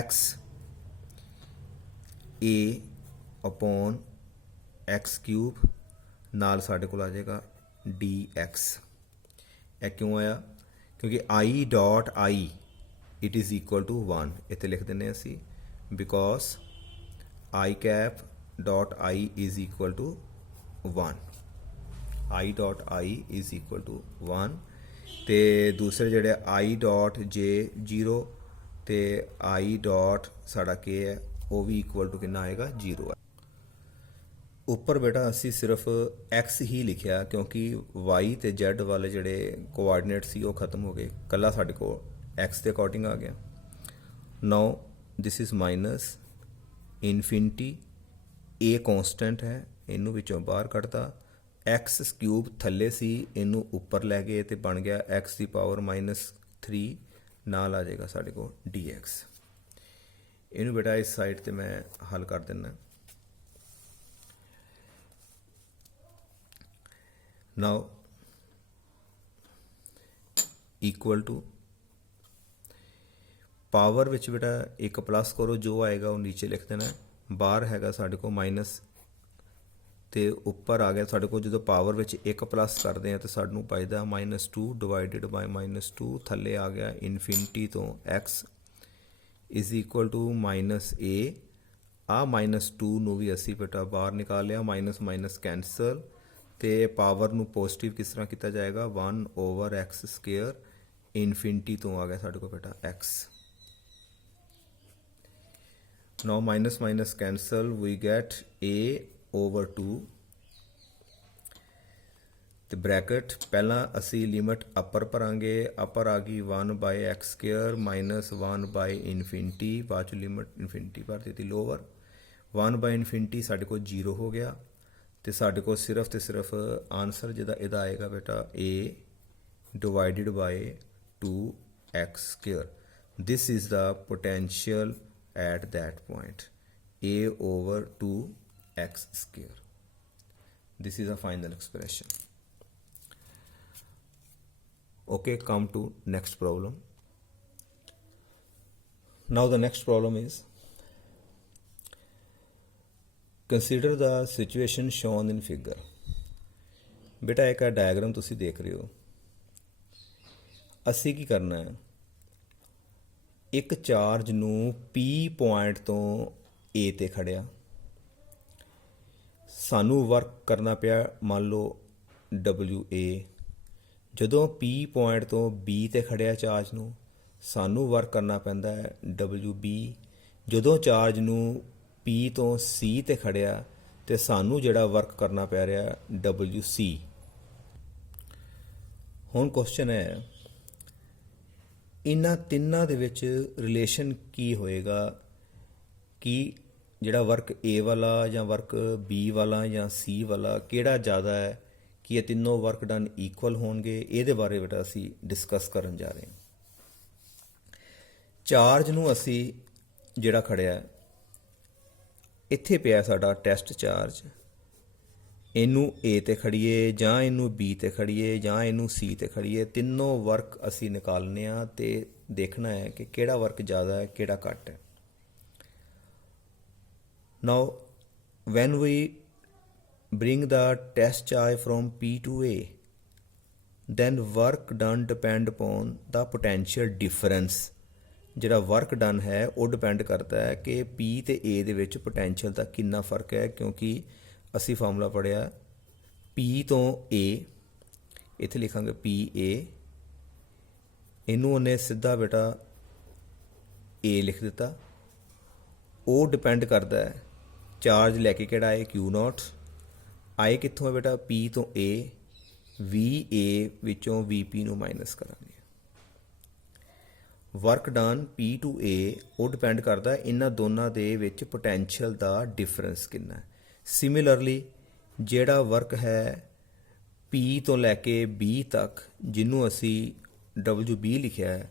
x a upon x cube ਨਾਲ ਸਾਡੇ ਕੋਲ ਆ ਜਾਏਗਾ dx। ਇਹ ਕਿਉਂ ਆਇਆ, ਕਿਉਂਕਿ i dot i it is equal to 1, ਇੱਥੇ ਲਿਖ ਦਿੰਦੇ ਹਾਂ ਅਸੀਂ, because i cap dot i is equal to 1, i dot i is equal to 1। ਤੇ ਦੂਸਰੇ ਜਿਹੜੇ i ਡੋਟ j 0 ਤੇ i ਡੋਟ ਸਾਡਾ k ਹੈ ਉਹ ਵੀ ਇਕੁਅਲ ਟੂ ਕਿੰਨਾ ਆਏਗਾ 0 ਹੈ। ਉੱਪਰ ਬੇਟਾ ਅਸੀਂ ਸਿਰਫ x ਹੀ ਲਿਖਿਆ ਕਿਉਂਕਿ y ਤੇ z ਵਾਲੇ ਜਿਹੜੇ ਕੋਆਰਡੀਨੇਟ ਸੀ ਉਹ ਖਤਮ ਹੋ ਗਏ, ਕੱਲਾ ਸਾਡੇ ਕੋਲ x ਦੇ ਅਕੋਰਡਿੰਗ ਆ ਗਿਆ। Now this is minus infinity, a constant ਹੈ, ਇਹਨੂੰ ਵਿੱਚੋਂ ਬਾਹਰ ਕੱਢਤਾ। x ਕਿਊਬ ਥੱਲੇ ਸੀ, ਇਹਨੂੰ ਉੱਪਰ ਲੈ ਗਏ ਤੇ ਬਣ ਗਿਆ x ਦੀ ਪਾਵਰ -3, ਨਾਲ ਆ ਜਾਏਗਾ ਸਾਡੇ ਕੋਲ dx। ਇਹਨੂੰ ਬੇਟਾ ਇਸ ਸਾਈਡ ਤੇ ਮੈਂ ਹੱਲ ਕਰ ਦਿੰਦਾ। ਨਾउ ਇਕੁਅਲ ਟੂ ਪਾਵਰ ਵਿੱਚ ਬੇਟਾ ਇੱਕ ਪਲੱਸ ਕਰੋ, ਜੋ ਆਏਗਾ ਉਹ ਨੀਚੇ ਲਿਖ ਦੇਣਾ। ਬਾਹਰ ਹੈਗਾ ਸਾਡੇ ਕੋਲ ਮਾਈਨਸ ਤੇ ਉੱਪਰ ਆ ਗਿਆ ਸਾਡੇ ਕੋਲ। ਜਦੋਂ ਪਾਵਰ ਵਿੱਚ ਇੱਕ ਪਲੱਸ ਕਰਦੇ ਆ ਤਾਂ ਸਾਨੂੰ ਬਚਦਾ -2 ਡਿਵਾਈਡਡ ਬਾਈ -2, ਥੱਲੇ ਆ ਗਿਆ ਇਨਫਿਨਿਟੀ ਤੋਂ x is equal to -a। ਆ -2 ਨੂੰ ਵੀ ਅਸੀਂ ਬੇਟਾ ਬਾਹਰ ਨਿਕਾਲ ਲਿਆ, ਮਾਈਨਸ ਮਾਈਨਸ ਕੈਂਸਲ, ਤੇ ਪਾਵਰ ਨੂੰ ਪੋਜ਼ਿਟਿਵ ਕਿਸ ਤਰ੍ਹਾਂ ਕੀਤਾ ਜਾਏਗਾ 1/x²। ਇਨਫਿਨਿਟੀ ਤੋਂ ਆ ਗਿਆ ਸਾਡੇ ਕੋਲ ਬੇਟਾ x। Now minus minus cancel, we get a/2 ਤੇ ਬ੍ਰੈਕਟ ਪਹਿਲਾਂ ਅਸੀਂ ਲਿਮਿਟ ਅਪਰ ਭਰਾਂਗੇ, ਅਪਰ ਆ ਗਈ 1/x² ਮਾਈਨਸ 1/ਇਨਫਿਨਿਟੀ, ਬਾਅਦ ਚ ਲਿਮਿਟ ਇਨਫਿਨਿਟੀ ਭਰ ਦਿੱਤੀ ਲੋਅਰ। 1/ਇਨਫਿਨਿਟੀ ਸਾਡੇ ਕੋਲ 0 ਹੋ ਗਿਆ ਤੇ ਸਾਡੇ ਕੋਲ ਸਿਰਫ ਤੇ ਸਿਰਫ ਆਨਸਰ ਜਿਹਦਾ ਇਹਦਾ ਆਏਗਾ ਬੇਟਾ a divided by 2x²। This is the potential at that point, a/2x²। this is a final expression. Okay, come to next problem. Now the next problem is, consider the situation shown in figure. ਬੇਟਾ ਇੱਕ diagram ਤੁਸੀਂ ਦੇਖ ਰਹੇ ਹੋ। ਅਸੀਂ ਕੀ ਕਰਨਾ ਹੈ, ਇੱਕ ਚਾਰਜ ਨੂੰ P ਪੁਆਇੰਟ ਤੋਂ A ਤੇ ਖੜਿਆ, ਸਾਨੂੰ ਵਰਕ ਕਰਨਾ ਪਿਆ ਮੰਨ ਲਓ WA। ਜਦੋਂ P ਪੁਆਇੰਟ ਤੋਂ B ਤੇ ਖੜਿਆ ਚਾਰਜ ਨੂੰ, ਸਾਨੂੰ ਵਰਕ ਕਰਨਾ ਪੈਂਦਾ ਹੈ WB। ਜਦੋਂ ਚਾਰਜ ਨੂੰ P ਤੋਂ C ਤੇ ਖੜਿਆ ਤੇ ਸਾਨੂੰ ਜਿਹੜਾ ਵਰਕ ਕਰਨਾ ਪੈ ਰਿਹਾ WC। ਹੁਣ ਕੁਐਸਚਨ ਹੈ, ਇਹਨਾਂ ਤਿੰਨਾਂ ਦੇ ਵਿੱਚ ਰਿਲੇਸ਼ਨ ਕੀ ਹੋਏਗਾ ਕਿ ਜਿਹੜਾ ਵਰਕ A ਵਾਲਾ ਜਾਂ ਵਰਕ B ਵਾਲਾ ਜਾਂ C ਵਾਲਾ ਕਿਹੜਾ ਜ਼ਿਆਦਾ ਹੈ, ਕਿ ਇਹ ਤਿੰਨੋਂ ਵਰਕ ਡਨ ਇਕੁਅਲ ਹੋਣਗੇ। ਇਹਦੇ ਬਾਰੇ ਬੇਟਾ ਅਸੀਂ ਡਿਸਕਸ ਕਰਨ ਜਾ ਰਹੇ ਹਾਂ। ਚਾਰਜ ਨੂੰ ਅਸੀਂ ਜਿਹੜਾ ਖੜਿਆ ਇੱਥੇ ਪਿਆ ਸਾਡਾ ਟੈਸਟ ਚਾਰਜ, ਇਹਨੂੰ A ਤੇ ਖੜੀਏ ਜਾਂ ਇਹਨੂੰ B ਤੇ ਖੜੀਏ ਜਾਂ ਇਹਨੂੰ C ਤੇ ਖੜੀਏ, ਤਿੰਨੋਂ ਵਰਕ ਅਸੀਂ ਨਿਕਾਲਣੇ ਆ ਤੇ ਦੇਖਣਾ ਹੈ ਕਿ ਕਿਹੜਾ ਵਰਕ ਜ਼ਿਆਦਾ ਹੈ ਕਿਹੜਾ ਘੱਟ ਹੈ। ਨਾउ when we bring the test charge from P to A, then work done depend upon the potential difference। ਜਿਹੜਾ ਵਰਕ ਡਨ ਹੈ ਉਹ ਡਿਪੈਂਡ ਕਰਦਾ ਹੈ ਕਿ P ਤੇ A ਦੇ ਵਿੱਚ ਪੋਟੈਂਸ਼ੀਅਲ ਦਾ ਕਿੰਨਾ ਫਰਕ ਹੈ, ਕਿਉਂਕਿ ਅਸੀਂ ਫਾਰਮੂਲਾ ਪੜ੍ਹਿਆ P ਤੋਂ A, ਇੱਥੇ ਲਿਖਾਂਗੇ PA, ਇਹਨੂੰ ਉਹਨੇ ਸਿੱਧਾ ਬੇਟਾ A ਲਿਖ ਦਿੱਤਾ। ਉਹ ਡਿਪੈਂਡ ਕਰਦਾ ਹੈ ਚਾਰਜ ਲੈ ਕੇ ਕਿਹੜਾ ਹੈ Q0, ਆਏ ਕਿੱਥੋਂ ਹੈ ਬੇਟਾ P ਤੋਂ A, VA ਵਿੱਚੋਂ VP ਨੂੰ ਮਾਈਨਸ ਕਰਾਂਗੇ। Work done P to A ਉਹ ਡਿਪੈਂਡ ਕਰਦਾ ਇਹਨਾਂ ਦੋਨਾਂ ਦੇ ਵਿੱਚ ਪੋਟੈਂਸ਼ੀਅਲ ਦਾ ਡਿਫਰੈਂਸ ਕਿੰਨਾ ਹੈ। ਸਿਮਿਲਰਲੀ ਜਿਹੜਾ ਵਰਕ ਹੈ P ਤੋਂ ਲੈ ਕੇ B ਤੱਕ, ਜਿਹਨੂੰ ਅਸੀਂ WB ਲਿਖਿਆ ਹੈ,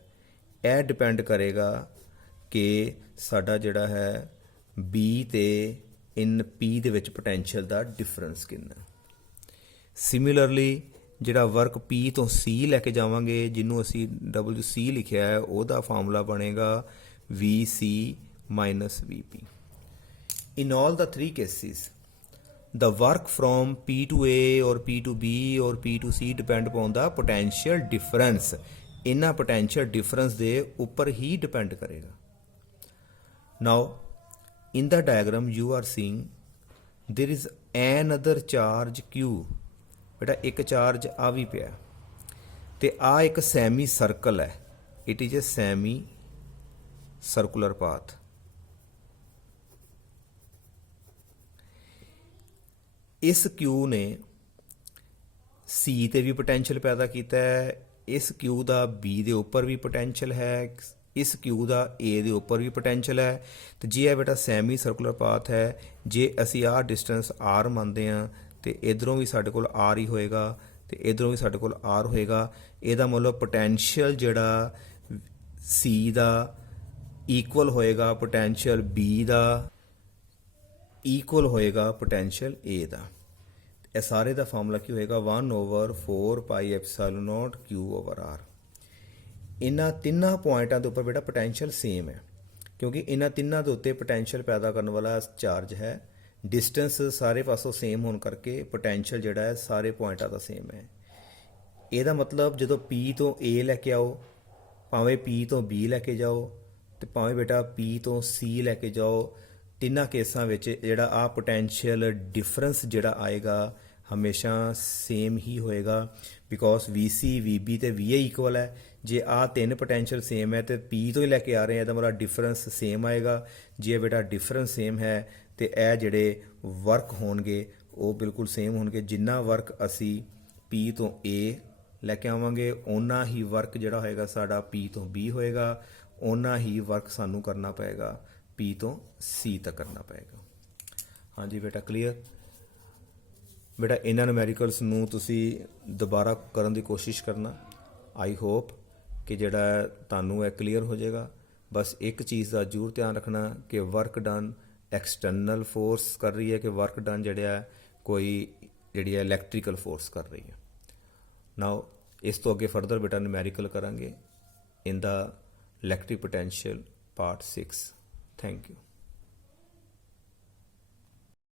ਇਹ ਡਿਪੈਂਡ ਕਰੇਗਾ ਕਿ ਸਾਡਾ ਜਿਹੜਾ ਹੈ B ਤੇ ਇਨ P ਦੇ ਵਿੱਚ ਪੋਟੈਂਸ਼ੀਅਲ ਦਾ ਡਿਫਰੈਂਸ ਕਿੰਨਾ। ਸਿਮਿਲਰਲੀ ਜਿਹੜਾ ਵਰਕ P ਤੋਂ C ਲੈ ਕੇ ਜਾਵਾਂਗੇ, ਜਿਹਨੂੰ ਅਸੀਂ WC ਲਿਖਿਆ ਹੈ, ਉਹਦਾ ਫਾਰਮੂਲਾ ਬਣੇਗਾ VC minus VP। In all the three cases, the work from P to A or P to B or P to C depend upon the potential difference। ਇਹਨਾਂ potential difference ਦੇ ਉੱਪਰ ਹੀ depend ਕਰੇਗਾ। Now, in the diagram you are seeing there is another charge Q। ਬੇਟਾ ਇੱਕ charge ਆ ਵੀ ਪਿਆ ਤੇ ਆ ਇੱਕ ਸੈਮੀ ਸਰਕਲ ਹੈ, it is a semi circular path. ਇਸ Q ਨੇ C ਤੇ ਵੀ ਪੋਟੈਂਸ਼ੀਅਲ ਪੈਦਾ ਕੀਤਾ ਹੈ, ਇਸ ਕਿਊ ਦਾ ਬੀ ਦੇ ਉੱਪਰ ਵੀ ਪੋਟੈਂਸ਼ੀਅਲ ਹੈ, ਇਸ ਕਿਊ ਦਾ ਏ ਦੇ ਉੱਪਰ ਵੀ ਪੋਟੈਂਸ਼ੀਅਲ ਹੈ। ਤੇ ਜੇ ਇਹ ਬੇਟਾ ਸੈਮੀ ਸਰਕੂਲਰ ਪਾਥ ਹੈ, ਜੇ ਅਸੀਂ ਆਹ ਡਿਸਟੈਂਸ ਆਰ ਮੰਨਦੇ ਹਾਂ ਤੇ ਇਧਰੋਂ ਵੀ ਸਾਡੇ ਕੋਲ ਆਰ ਹੀ ਹੋਏਗਾ ਤੇ ਇਧਰੋਂ ਵੀ ਸਾਡੇ ਕੋਲ ਆਰ ਹੋਏਗਾ। ਇਹਦਾ ਮਤਲਬ ਪੋਟੈਂਸ਼ੀਅਲ ਜਿਹੜਾ ਸੀ ਦਾ ਇਕੁਅਲ ਹੋਏਗਾ ਪੋਟੈਂਸ਼ੀਅਲ ਬੀ ਦਾ, ਇਕੁਅਲ ਹੋਏਗਾ ਪੋਟੈਂਸ਼ੀਅਲ ਏ ਦਾ। ਇਹ ਸਾਰੇ ਦਾ ਫਾਰਮੂਲਾ ਕੀ ਹੋਏਗਾ 1/4πε0 Q/R। ਇਹਨਾਂ ਤਿੰਨਾਂ ਪੁਆਇੰਟਾਂ ਦੇ ਉੱਪਰ ਬੇਟਾ ਪੋਟੈਂਸ਼ੀਅਲ ਸੇਮ ਹੈ, ਕਿਉਂਕਿ ਇਹਨਾਂ ਤਿੰਨਾਂ ਦੇ ਉੱਤੇ ਪੋਟੈਂਸ਼ੀਅਲ ਪੈਦਾ ਕਰਨ ਵਾਲਾ ਚਾਰਜ ਹੈ। ਡਿਸਟੈਂਸ ਸਾਰੇ ਪਾਸੋਂ ਸੇਮ ਹੋਣ ਕਰਕੇ ਪੋਟੈਂਸ਼ੀਅਲ ਜਿਹੜਾ ਹੈ ਸਾਰੇ ਪੁਆਇੰਟਾਂ ਦਾ ਸੇਮ ਹੈ। ਇਹਦਾ ਮਤਲਬ ਜਦੋਂ P ਤੋਂ A ਲੈ ਕੇ ਆਓ, ਭਾਵੇਂ P ਤੋਂ B ਲੈ ਕੇ ਜਾਓ ਤੇ ਭਾਵੇਂ ਬੇਟਾ P ਤੋਂ C ਲੈ ਕੇ ਜਾਓ, ਤਿੰਨਾਂ ਕੇਸਾਂ ਵਿੱਚ ਜਿਹੜਾ ਆ ਪੋਟੈਂਸ਼ੀਅਲ ਡਿਫਰੈਂਸ ਜਿਹੜਾ ਆਏਗਾ ਹਮੇਸ਼ਾ ਸੇਮ ਹੀ ਹੋਏਗਾ, ਬਿਕੋਜ਼ VC VB ਤੇ VA ਇਕੁਅਲ ਹੈ। ਜੇ ਆ ਤਿੰਨ ਪੋਟੈਂਸ਼ੀਅਲ ਸੇਮ ਹੈ ਤੇ P ਤੋਂ ਹੀ ਲੈ ਕੇ ਆ ਰਹੇ ਹਾਂ, ਇਹਦਾ ਮਤਲਬ ਡਿਫਰੈਂਸ ਸੇਮ ਆਏਗਾ। ਜੇ ਬੇਟਾ ਡਿਫਰੈਂਸ ਸੇਮ ਹੈ ਤੇ ਇਹ ਜਿਹੜੇ ਵਰਕ ਹੋਣਗੇ ਉਹ ਬਿਲਕੁਲ ਸੇਮ ਹੋਣਗੇ। ਜਿੰਨਾ ਵਰਕ ਅਸੀਂ P ਤੋਂ A ਲੈ ਕੇ ਆਵਾਂਗੇ ਓਨਾ ਹੀ ਵਰਕ ਜਿਹੜਾ ਹੋਏਗਾ ਸਾਡਾ P ਤੋਂ B ਹੋਏਗਾ, ਓਨਾ ਹੀ ਵਰਕ ਸਾਨੂੰ ਕਰਨਾ ਪਏਗਾ P ਤੋਂ C ਤੱਕ ਕਰਨਾ ਪਏਗਾ। ਹਾਂਜੀ ਬੇਟਾ ਕਲੀਅਰ। ਬੇਟਾ ਇਹਨਾਂ ਨੂਮੈਰੀਕਲਸ ਨੂੰ ਤੁਸੀਂ ਦੁਬਾਰਾ ਕਰਨ ਦੀ ਕੋਸ਼ਿਸ਼ ਕਰਨਾ। ਆਈ ਹੋਪ ਕਿ ਜਿਹੜਾ ਤੁਹਾਨੂੰ ਇਹ ਕਲੀਅਰ ਹੋ ਜਾਏਗਾ। ਬਸ ਇੱਕ ਚੀਜ਼ ਦਾ ਜ਼ਰੂਰ ਧਿਆਨ ਰੱਖਣਾ ਕਿ ਵਰਕ ਡਨ ਐਕਸਟਰਨਲ ਫੋਰਸ ਕਰ ਰਹੀ ਹੈ ਕਿ ਵਰਕ ਡਨ ਜਿਹੜਾ ਕੋਈ ਜਿਹੜੀ ਹੈ ਇਲੈਕਟ੍ਰੀਕਲ ਫੋਰਸ ਕਰ ਰਹੀ ਹੈ। ਨਾਓ ਇਸ ਤੋਂ ਅੱਗੇ ਫਰਦਰ ਬੇਟਾ ਨੂਮੈਰੀਕਲ ਕਰਾਂਗੇ in the electric potential part 6। Thank you.